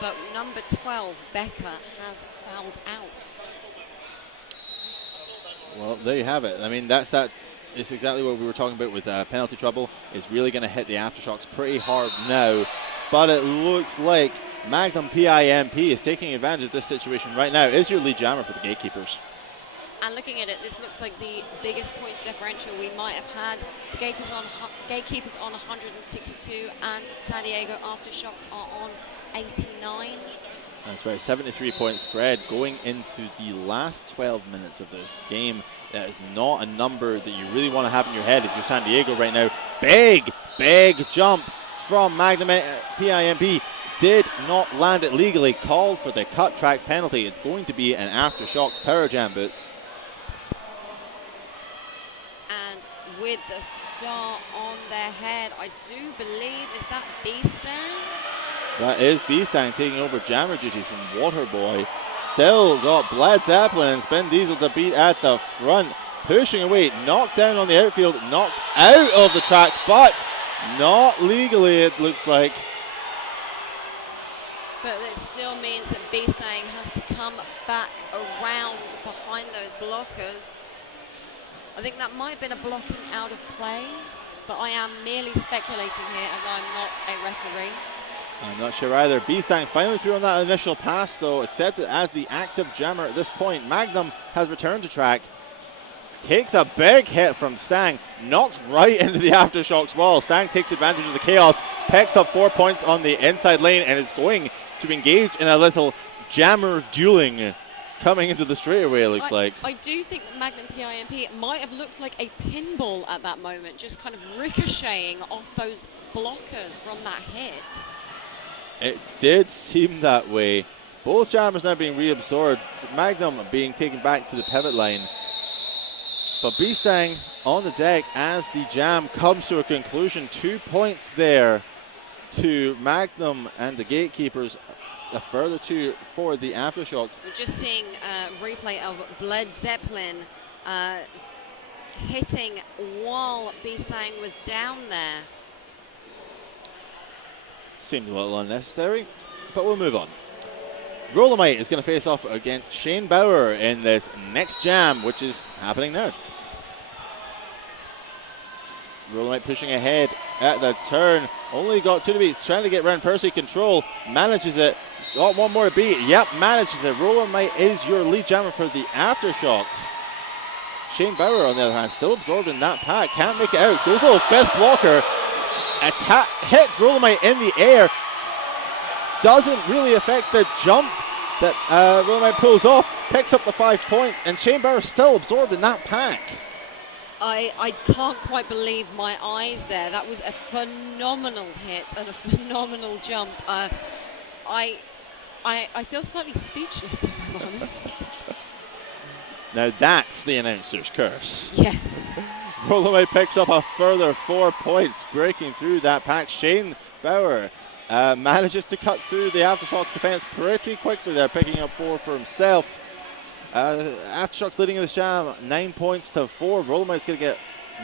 but number 12, Becca, has fouled out. Well, there you have it. I mean, it's exactly what we were talking about with penalty trouble. It's really going to hit the Aftershocks pretty hard now, but it looks like Magnum PIMP is taking advantage of this situation right now. Is your lead jammer for the Gatekeepers. And looking at it, this looks like the biggest points differential we might have had. The Gatekeepers on 162 and San Diego Aftershocks are on 89. That's right, 73-point spread going into the last 12 minutes of this game. That is not a number that you really want to have in your head if you're San Diego right now. Big jump from Magnum PIMP. Did not land it legally, called for the cut track penalty. It's going to be an Aftershocks Power Jam boots. And with the star on their head, I do believe, is that B-Stang? That is B-Stang taking over jammer duties from Waterboy. Still got Bled Zeppelin and Spin Diesel to beat at the front. Pushing away, knocked down on the outfield, knocked out of the track, but not legally, it looks like. But it still means that B-Stang has to come back around behind those blockers. I think that might have been a blocking out of play, but I am merely speculating here as I'm not a referee. I'm not sure either. B-Stang finally through on that initial pass, though, accepted as the active jammer at this point. Magnum has returned to track. Takes a big hit from Stang, knocks right into the Aftershocks wall. Stang takes advantage of the chaos, picks up 4 points on the inside lane, and is going to engage in a little jammer dueling coming into the straightaway, it looks like. I do think that Magnum PIMP might have looked like a pinball at that moment, just kind of ricocheting off those blockers from that hit. It did seem that way. Both jammers now being reabsorbed, Magnum being taken back to the pivot line. But B-Stang on the deck as the jam comes to a conclusion. 2 points there to Magnum and the Gatekeepers. A further 2 for the Aftershocks. We're just seeing a replay of Bled Zeppelin hitting while B-Stang was down there. Seemed a little unnecessary, but we'll move on. Rolomite is going to face off against Shane Bauer in this next jam, which is happening now. Rolomite pushing ahead at the turn. Only got 2 to beat. Trying to get around Percy. Control. Manages it. Got 1 more to beat. Yep, manages it. Rolomite is your lead jammer for the Aftershocks. Shane Bauer, on the other hand, still absorbed in that pack. Can't make it out. Goes a little 5th blocker. Hits Rolomite in the air. Doesn't really affect the jump that Rolomite pulls off. Picks up the 5 points. And Shane Bauer still absorbed in that pack. I can't quite believe my eyes there. That was a phenomenal hit and a phenomenal jump. I feel slightly speechless, if I'm honest. Now that's the announcer's curse. Yes. Rolomite picks up a further 4 points, breaking through that pack. Shane Bauer manages to cut through the Aftershocks defense pretty quickly there, picking up 4 for himself. Aftershocks leading in this jam, 9 points to 4. Rolomite's going to get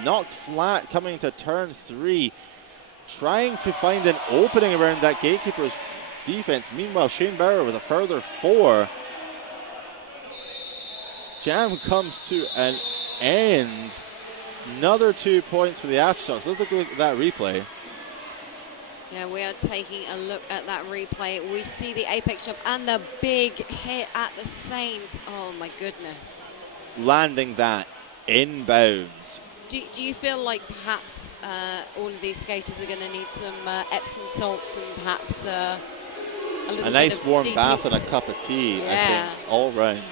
knocked flat coming to turn 3. Trying to find an opening around that Gatekeepers defense. Meanwhile, Shane Bauer with a further 4. Jam comes to an And another 2 points for the Aftershocks. Let's look at that replay. Yeah, we are taking a look at that replay. We see the apex jump and the big hit at the same time. Oh my goodness. Landing that inbounds. Do you feel like perhaps all of these skaters are going to need some Epsom salts and perhaps a little nice bit of warm deep bath heat? and a cup of tea, Yeah. I think, all round.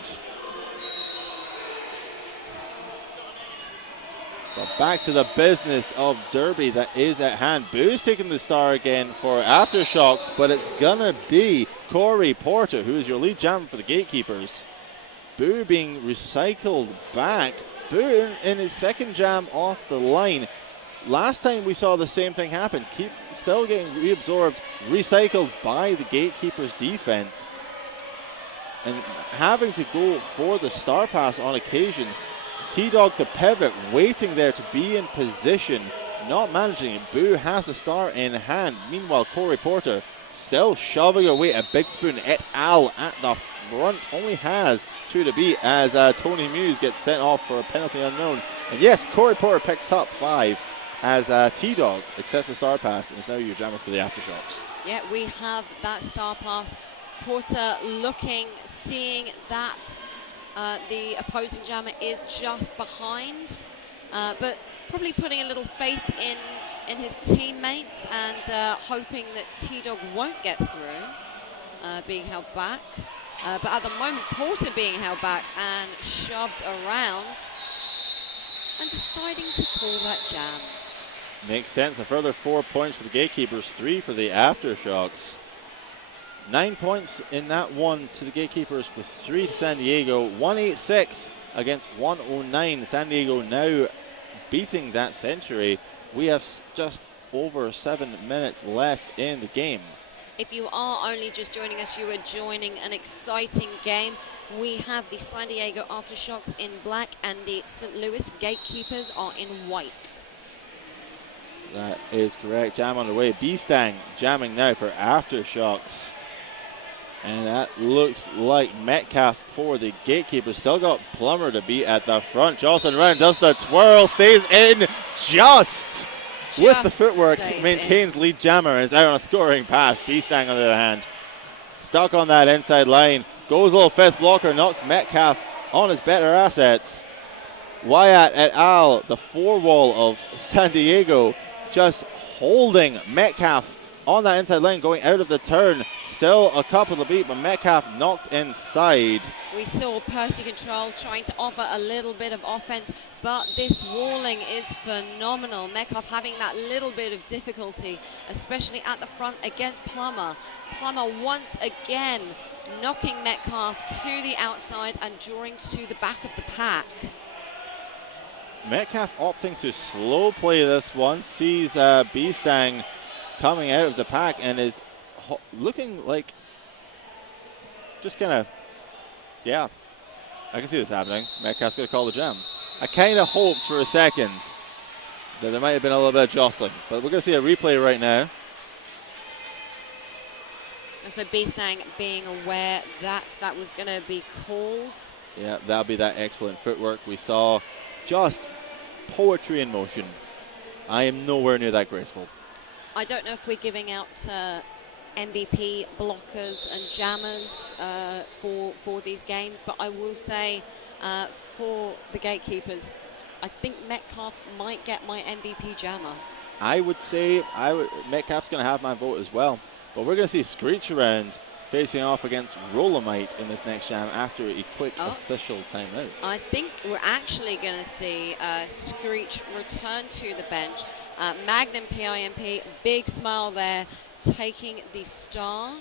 But back to the business of Derby that is at hand. Boo's taking the star again for Aftershocks, but it's gonna be Corey Porter, who is your lead jammer for the Gatekeepers. Boo being recycled back. Boo in his second jam off the line. Last time we saw the same thing happen. Still getting reabsorbed, recycled by the Gatekeepers defense. And having to go for the star pass on occasion. T-Dog the pivot, waiting there to be in position, not managing it. Boo has the star in hand. Meanwhile, Corey Porter still shoving away at Big Spoon et al. At the front. Only has 2 to beat as Tony Muse gets sent off for a penalty unknown. And yes, Corey Porter picks up 5 as T-Dog accepts the star pass and is now your jammer for the Aftershocks. Yeah, we have that star pass. Porter looking, seeing that the opposing jammer is just behind, but probably putting a little faith in his teammates and hoping that T-Dog won't get through, being held back. But at the moment, Porter being held back and shoved around and deciding to call that jam. Makes sense. A further 4 points for the Gatekeepers, 3 for the Aftershocks. 9 points in that one to the Gatekeepers with 3 to San Diego. 186 against 109. San Diego now beating that century. We have just over 7 minutes left in the game. If you are only just joining us, you are joining an exciting game. We have the San Diego Aftershocks in black and the St. Louis Gatekeepers are in white. That is correct. Jam on the way. B-Stang jamming now for Aftershocks. And that looks like Metcalf for the Gatekeepers. Still got Plummer to beat at the front. Jocelyn Ryan does the twirl, stays in just with the footwork, maintains lead jammer and is out on a scoring pass. B-Stang on the other hand, stuck on that inside line. Goes a little fifth blocker, knocks Metcalf on his better assets. Wyatt et al., the 4-wall of San Diego, just holding Metcalf on that inside lane, going out of the turn. Still a couple to beat, but Metcalf knocked inside. We saw Percy Control trying to offer a little bit of offense, but this walling is phenomenal. Metcalf having that little bit of difficulty, especially at the front against Plummer. Plummer once again knocking Metcalf to the outside and drawing to the back of the pack. Metcalf opting to slow play this one, sees B-Stang coming out of the pack and is looking like just kind of, yeah, I can see this happening. Metcalf's going to call the jam. I kind of hoped for a second that there might have been a little bit of jostling, but we're going to see a replay right now. And so B-Stang being aware that that was going to be called. Yeah, that'll be that excellent footwork. We saw just poetry in motion. I am nowhere near that graceful. I don't know if we're giving out MVP blockers and jammers for these games, but I will say for the Gatekeepers, I think Metcalf might get my MVP jammer. I would say Metcalf's going to have my vote as well, but we're going to see Screech around facing off against Rolomite in this next jam after a quick official timeout. I think we're actually going to see Screech return to the bench. Magnum PIMP, big smile there, taking the star.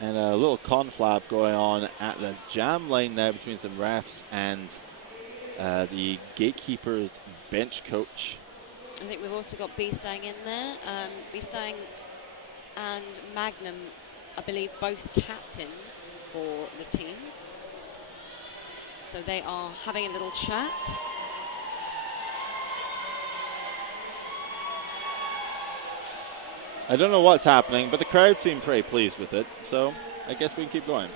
And a little conflab going on at the jam line now between some refs and the Gatekeepers bench coach. I think we've also got B-Stang in there. B-Stang and Magnum, I believe, both captains for the teams. So they are having a little chat. I don't know what's happening, but the crowd seem pretty pleased with it, so I guess we can keep going.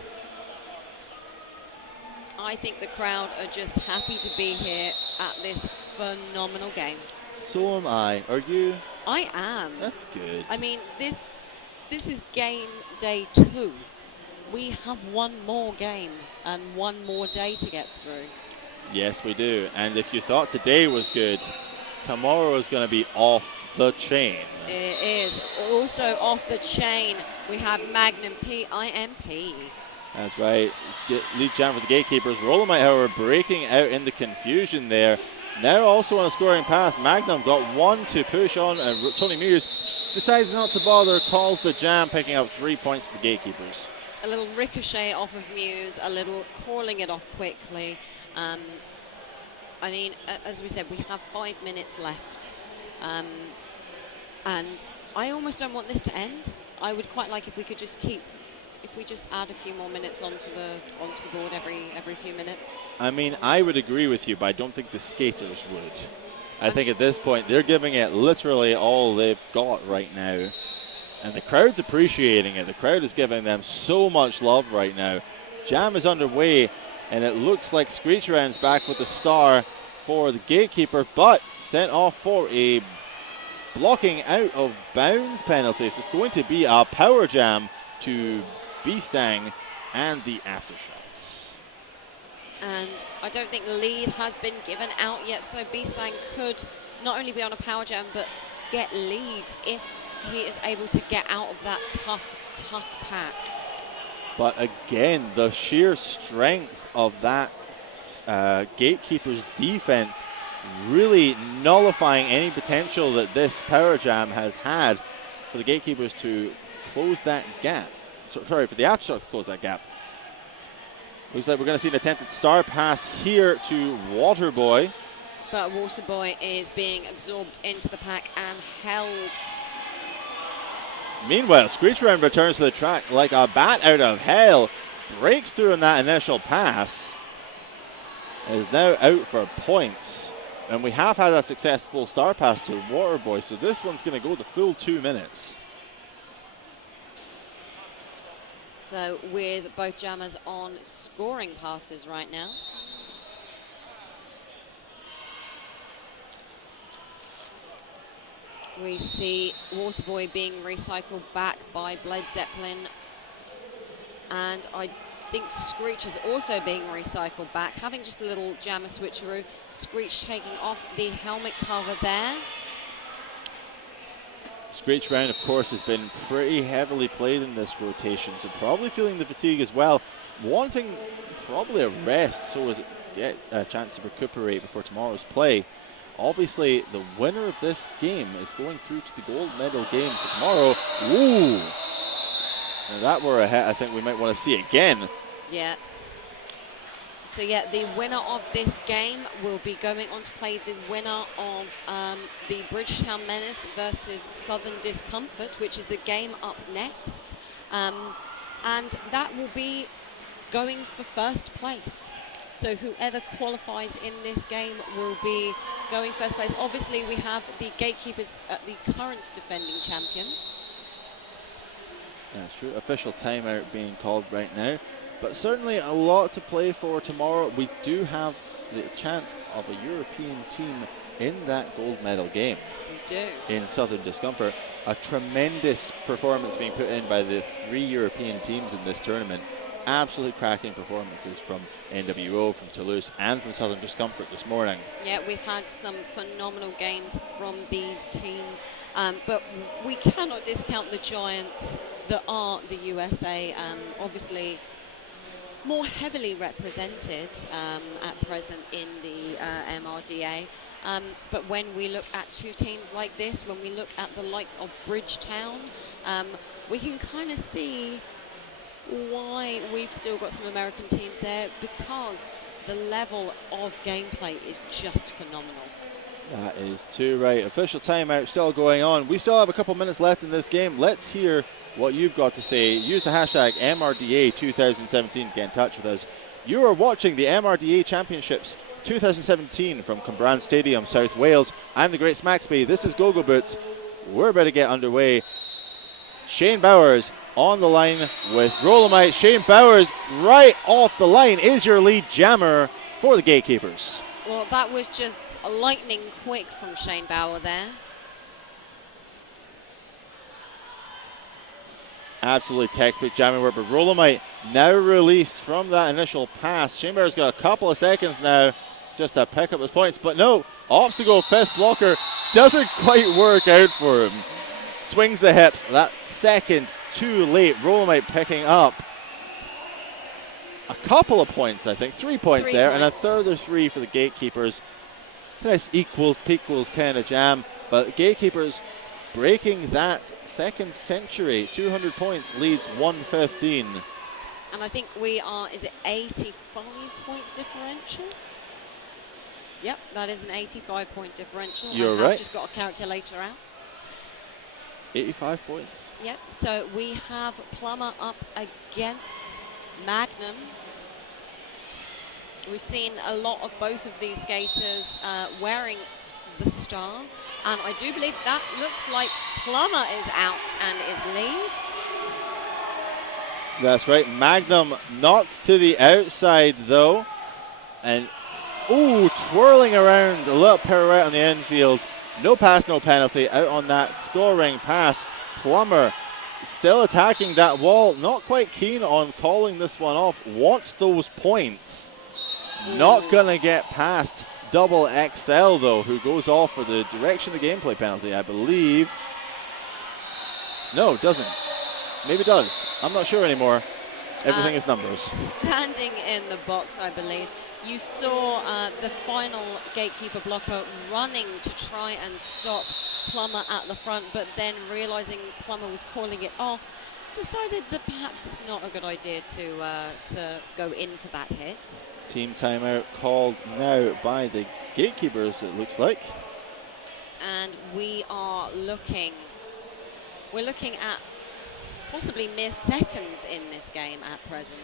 I think the crowd are just happy to be here at this phenomenal game. So am I. Are you? I am. That's good. I mean, this is game day 2. We have one more game and one more day to get through. Yes, we do. And if you thought today was good, tomorrow is going to be off the chain. It is. Also off the chain, we have Magnum PIMP. That's right. Lead jam for the Gatekeepers. Rolomite, however, breaking out in the confusion there. Now also on a scoring pass. Magnum got one to push on, and Tony Mears decides not to bother, calls the jam, picking up 3 points for the Gatekeepers. A little ricochet off of Muse, a little calling it off quickly. I mean, as we said, we have 5 minutes left. And I almost don't want this to end. I would quite like if we could just add a few more minutes onto the board every few minutes. I mean, I would agree with you, but I don't think the skaters would. I think at this point, they're giving it literally all they've got right now. And the crowd's appreciating it. The crowd is giving them so much love right now. Jam is underway, and it looks like Screech Around's back with the star for the Gatekeeper, but sent off for a blocking out of bounds penalty. So it's going to be a power jam to Beastang and the Aftershocks. And I don't think the lead has been given out yet, so Beastang could not only be on a power jam, but get lead if he is able to get out of that tough pack. But again, the sheer strength of that Gatekeepers defense really nullifying any potential that this power jam has had for the Gatekeepers to close that gap. Sorry, for the Aftershocks to close that gap. Looks like we're going to see an attempted star pass here to Waterboy. But Waterboy is being absorbed into the pack and held. Meanwhile, Screech Around returns to the track like a bat out of hell. Breaks through in that initial pass. Is now out for points. And we have had a successful star pass to Waterboy, so this one's going to go the full 2 minutes. So with both jammers on scoring passes right now. We see Waterboy being recycled back by Bled Zeppelin. And I think Screech is also being recycled back, having just a little jammer switcheroo. Screech taking off the helmet cover there. Screech Round, of course, has been pretty heavily played in this rotation, so probably feeling the fatigue as well. Wanting probably a rest so as it get a chance to recuperate before tomorrow's play. Obviously, the winner of this game is going through to the gold medal game for tomorrow. Ooh! Now that were a hit I think we might want to see again. Yeah. So yeah, the winner of this game will be going on to play the winner of the Bridgetown Menace versus Southern Discomfort, which is the game up next. And that will be going for first place. So whoever qualifies in this game will be going first place. Obviously, we have the Gatekeepers, the current defending champions. That's true. Official timeout being called right now. But certainly a lot to play for tomorrow. We do have the chance of a European team in that gold medal game. We do. In Southern Discomfort. A tremendous performance being put in by the 3 European teams in this tournament. Absolutely cracking performances from NWO, from Toulouse, and from Southern Discomfort this morning. Yeah, we've had some phenomenal games from these teams, but we cannot discount the giants that are the USA. Obviously, more heavily represented at present in the MRDA. But when we look at 2 teams like this, when we look at the likes of Bridgetown, we can kind of see why we've still got some American teams there, because the level of gameplay is just phenomenal. That is too right. Official timeout still going on. We still have a couple minutes left in this game. Let's hear what you've got to say. Use the hashtag MRDA 2017 to get in touch with us. You are watching the MRDA Championships 2017 from Cwmbran Stadium, South Wales. I'm the Great Smacksby. This is Gogo Boots. We're about to get underway. Shane Bowers on the line with Rolomite. Shane Bowers right off the line is your lead jammer for the Gatekeepers. Well, that was just lightning quick from Shane Bauer there. Absolutely textbook jamming work, but Rolomite now released from that initial pass. Shane Bauer's got a couple of seconds now just to pick up his points, but no, opts to go fifth blocker, doesn't quite work out for him. Swings the hips, that second too late. Rolomite picking up a couple of points, I think, 3 points there, and a further 3 for the Gatekeepers. Nice equals kind of jam, but Gatekeepers breaking that second century. 200 points, leads 115. And I think we are, is it 85-point differential? Yep, that is an 85-point differential. You're right. I've just got a calculator out. 85 points. Yep, so we have Plummer up against Magnum. We've seen a lot of both of these skaters wearing the star, and I do believe that looks like Plummer is out and is lead. That's right, Magnum knocked to the outside though, and twirling around, a little pirouette on the infield. No pass, no penalty, out on that scoring pass. Plummer still attacking that wall, not quite keen on calling this one off, wants those points. Not gonna get past Double XL though, who goes off for the direction of the gameplay penalty, I believe. No, doesn't. Maybe does. I'm not sure anymore. Everything is numbers. Standing in the box, I believe. You saw the final Gatekeeper blocker running to try and stop Plummer at the front, but then realizing Plummer was calling it off, decided that perhaps it's not a good idea to go in for that hit. Team timeout called now by the Gatekeepers, it looks like. And we're looking at possibly mere seconds in this game at present.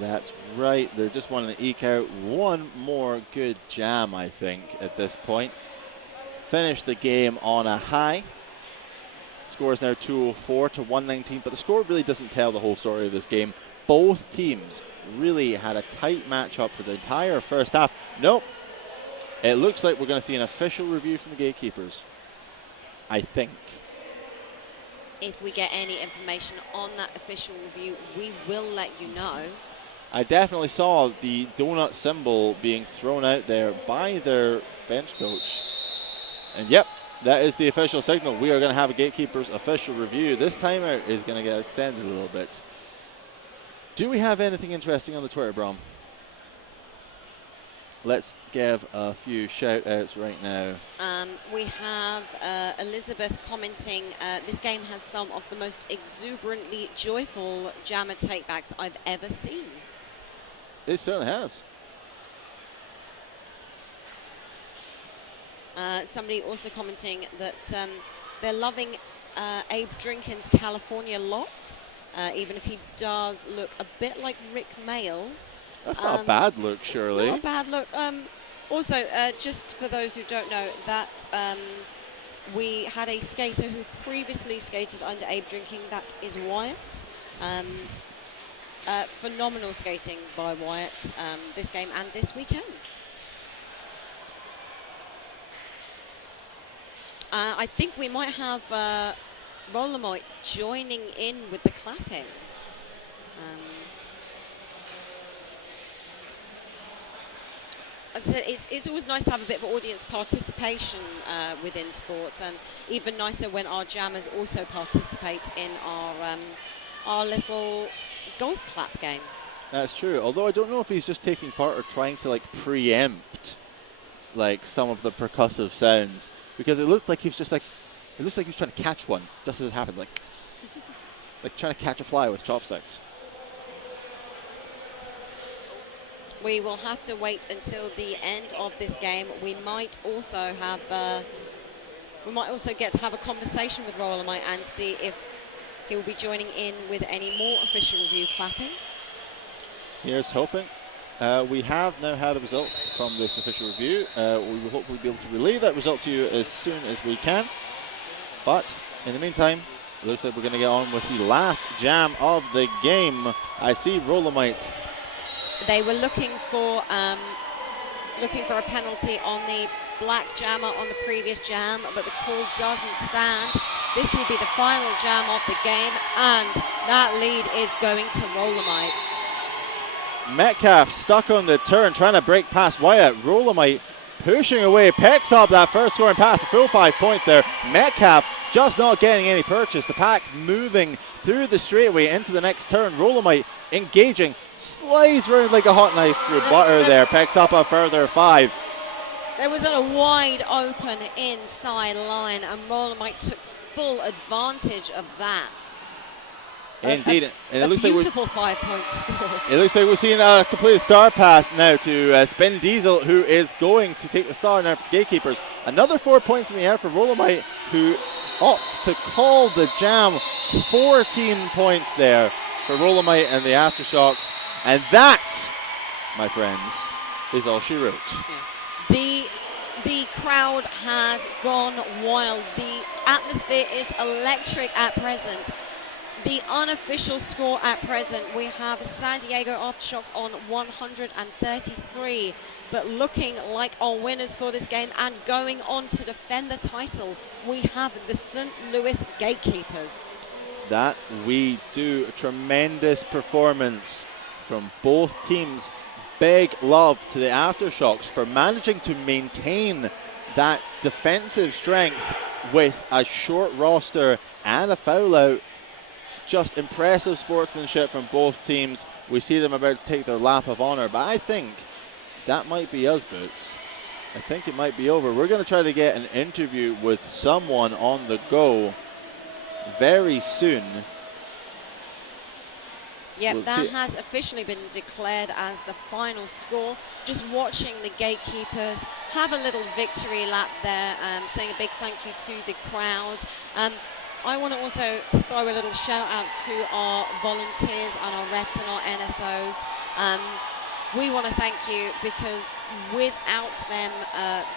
That's right, they're just wanting to eke out one more good jam, I think, at this point. Finish the game on a high. Score is now 204 to 119, but the score really doesn't tell the whole story of this game. Both teams really had a tight matchup for the entire first half. Nope, it looks like we're going to see an official review from the Gatekeepers, I think. If we get any information on that official review, we will let you know. I definitely saw the donut symbol being thrown out there by their bench coach. And yep, that is the official signal. We are going to have a Gatekeepers official review. This timeout is going to get extended a little bit. Do we have anything interesting on the Twitter, Brom? Let's give a few shout outs right now. We have Elizabeth commenting, this game has some of the most exuberantly joyful jammer takebacks I've ever seen. It certainly has. Somebody also commenting that they're loving Abe Drinkin's California locks, even if he does look a bit like Rick Mail. That's not a bad look, surely. It's not a bad look. Also, just for those who don't know, that we had a skater who previously skated under Abe Drinking, that is Wyatt. Phenomenal skating by Wyatt this game and this weekend. I think we might have Rolomite joining in with the clapping. As I said, it's always nice to have a bit of audience participation within sports, and even nicer when our jammers also participate in our little golf clap game. That's true, although I don't know if he's just taking part or trying to like preempt like some of the percussive sounds, because it looked like he was just like, it looks like he was trying to catch one just as it happened, like trying to catch a fly with chopsticks. We will have to wait until the end of this game. We might also have, get to have a conversation with Rolomite and see if he will be joining in with any more official review clapping. Here's hoping. We have now had a result from this official review. We will hopefully be able to relay that result to you as soon as we can. But In the meantime, it looks like we're going to get on with the last jam of the game. I see Rolomite. They were looking for a penalty on the black jammer on the previous jam, but the call doesn't stand. This will be the final jam of the game, and that lead is going to Rolomite. Metcalf stuck on the turn, trying to break past Wyatt. Rolomite pushing away, picks up that first scoring pass, the full 5 points there. Metcalf just not getting any purchase. The pack moving through the straightaway into the next turn. Rolomite engaging, slides around like a hot knife through butter there, picks up a further 5. There was a wide open inside line, and Rolomite took full advantage of that. Indeed, and it looks like beautiful 5 points scored. It looks like we're seeing a complete star pass now to Spin Diesel, who is going to take the star now for the Gatekeepers. Another 4 points in the air for Rolomite, who opts to call the jam. 14 points there for Rolomite and the Aftershocks, and that, my friends, is all she wrote. Yeah. The crowd has gone wild. The atmosphere is electric at present. The unofficial score at present, we have San Diego Aftershocks on 133, but looking like our winners for this game and going on to defend the title, we have the St. Louis Gatekeepers. That we do. A tremendous performance from both teams. Big love to the Aftershocks for managing to maintain that defensive strength with a short roster and a foul out. Just impressive sportsmanship from both teams. We see them about to take their lap of honor, but I think that might be us, Boots. I think it might be over. We're going to try to get an interview with someone on the go very soon. Yep, that has officially been declared as the final score. Just watching the Gatekeepers have a little victory lap there, saying a big thank you to the crowd. I want to also throw a little shout out to our volunteers and our refs and our NSOs. We want to thank you, because without them,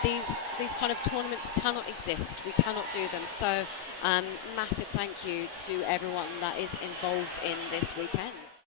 these kind of tournaments cannot exist. We cannot do them. So massive thank you to everyone that is involved in this weekend.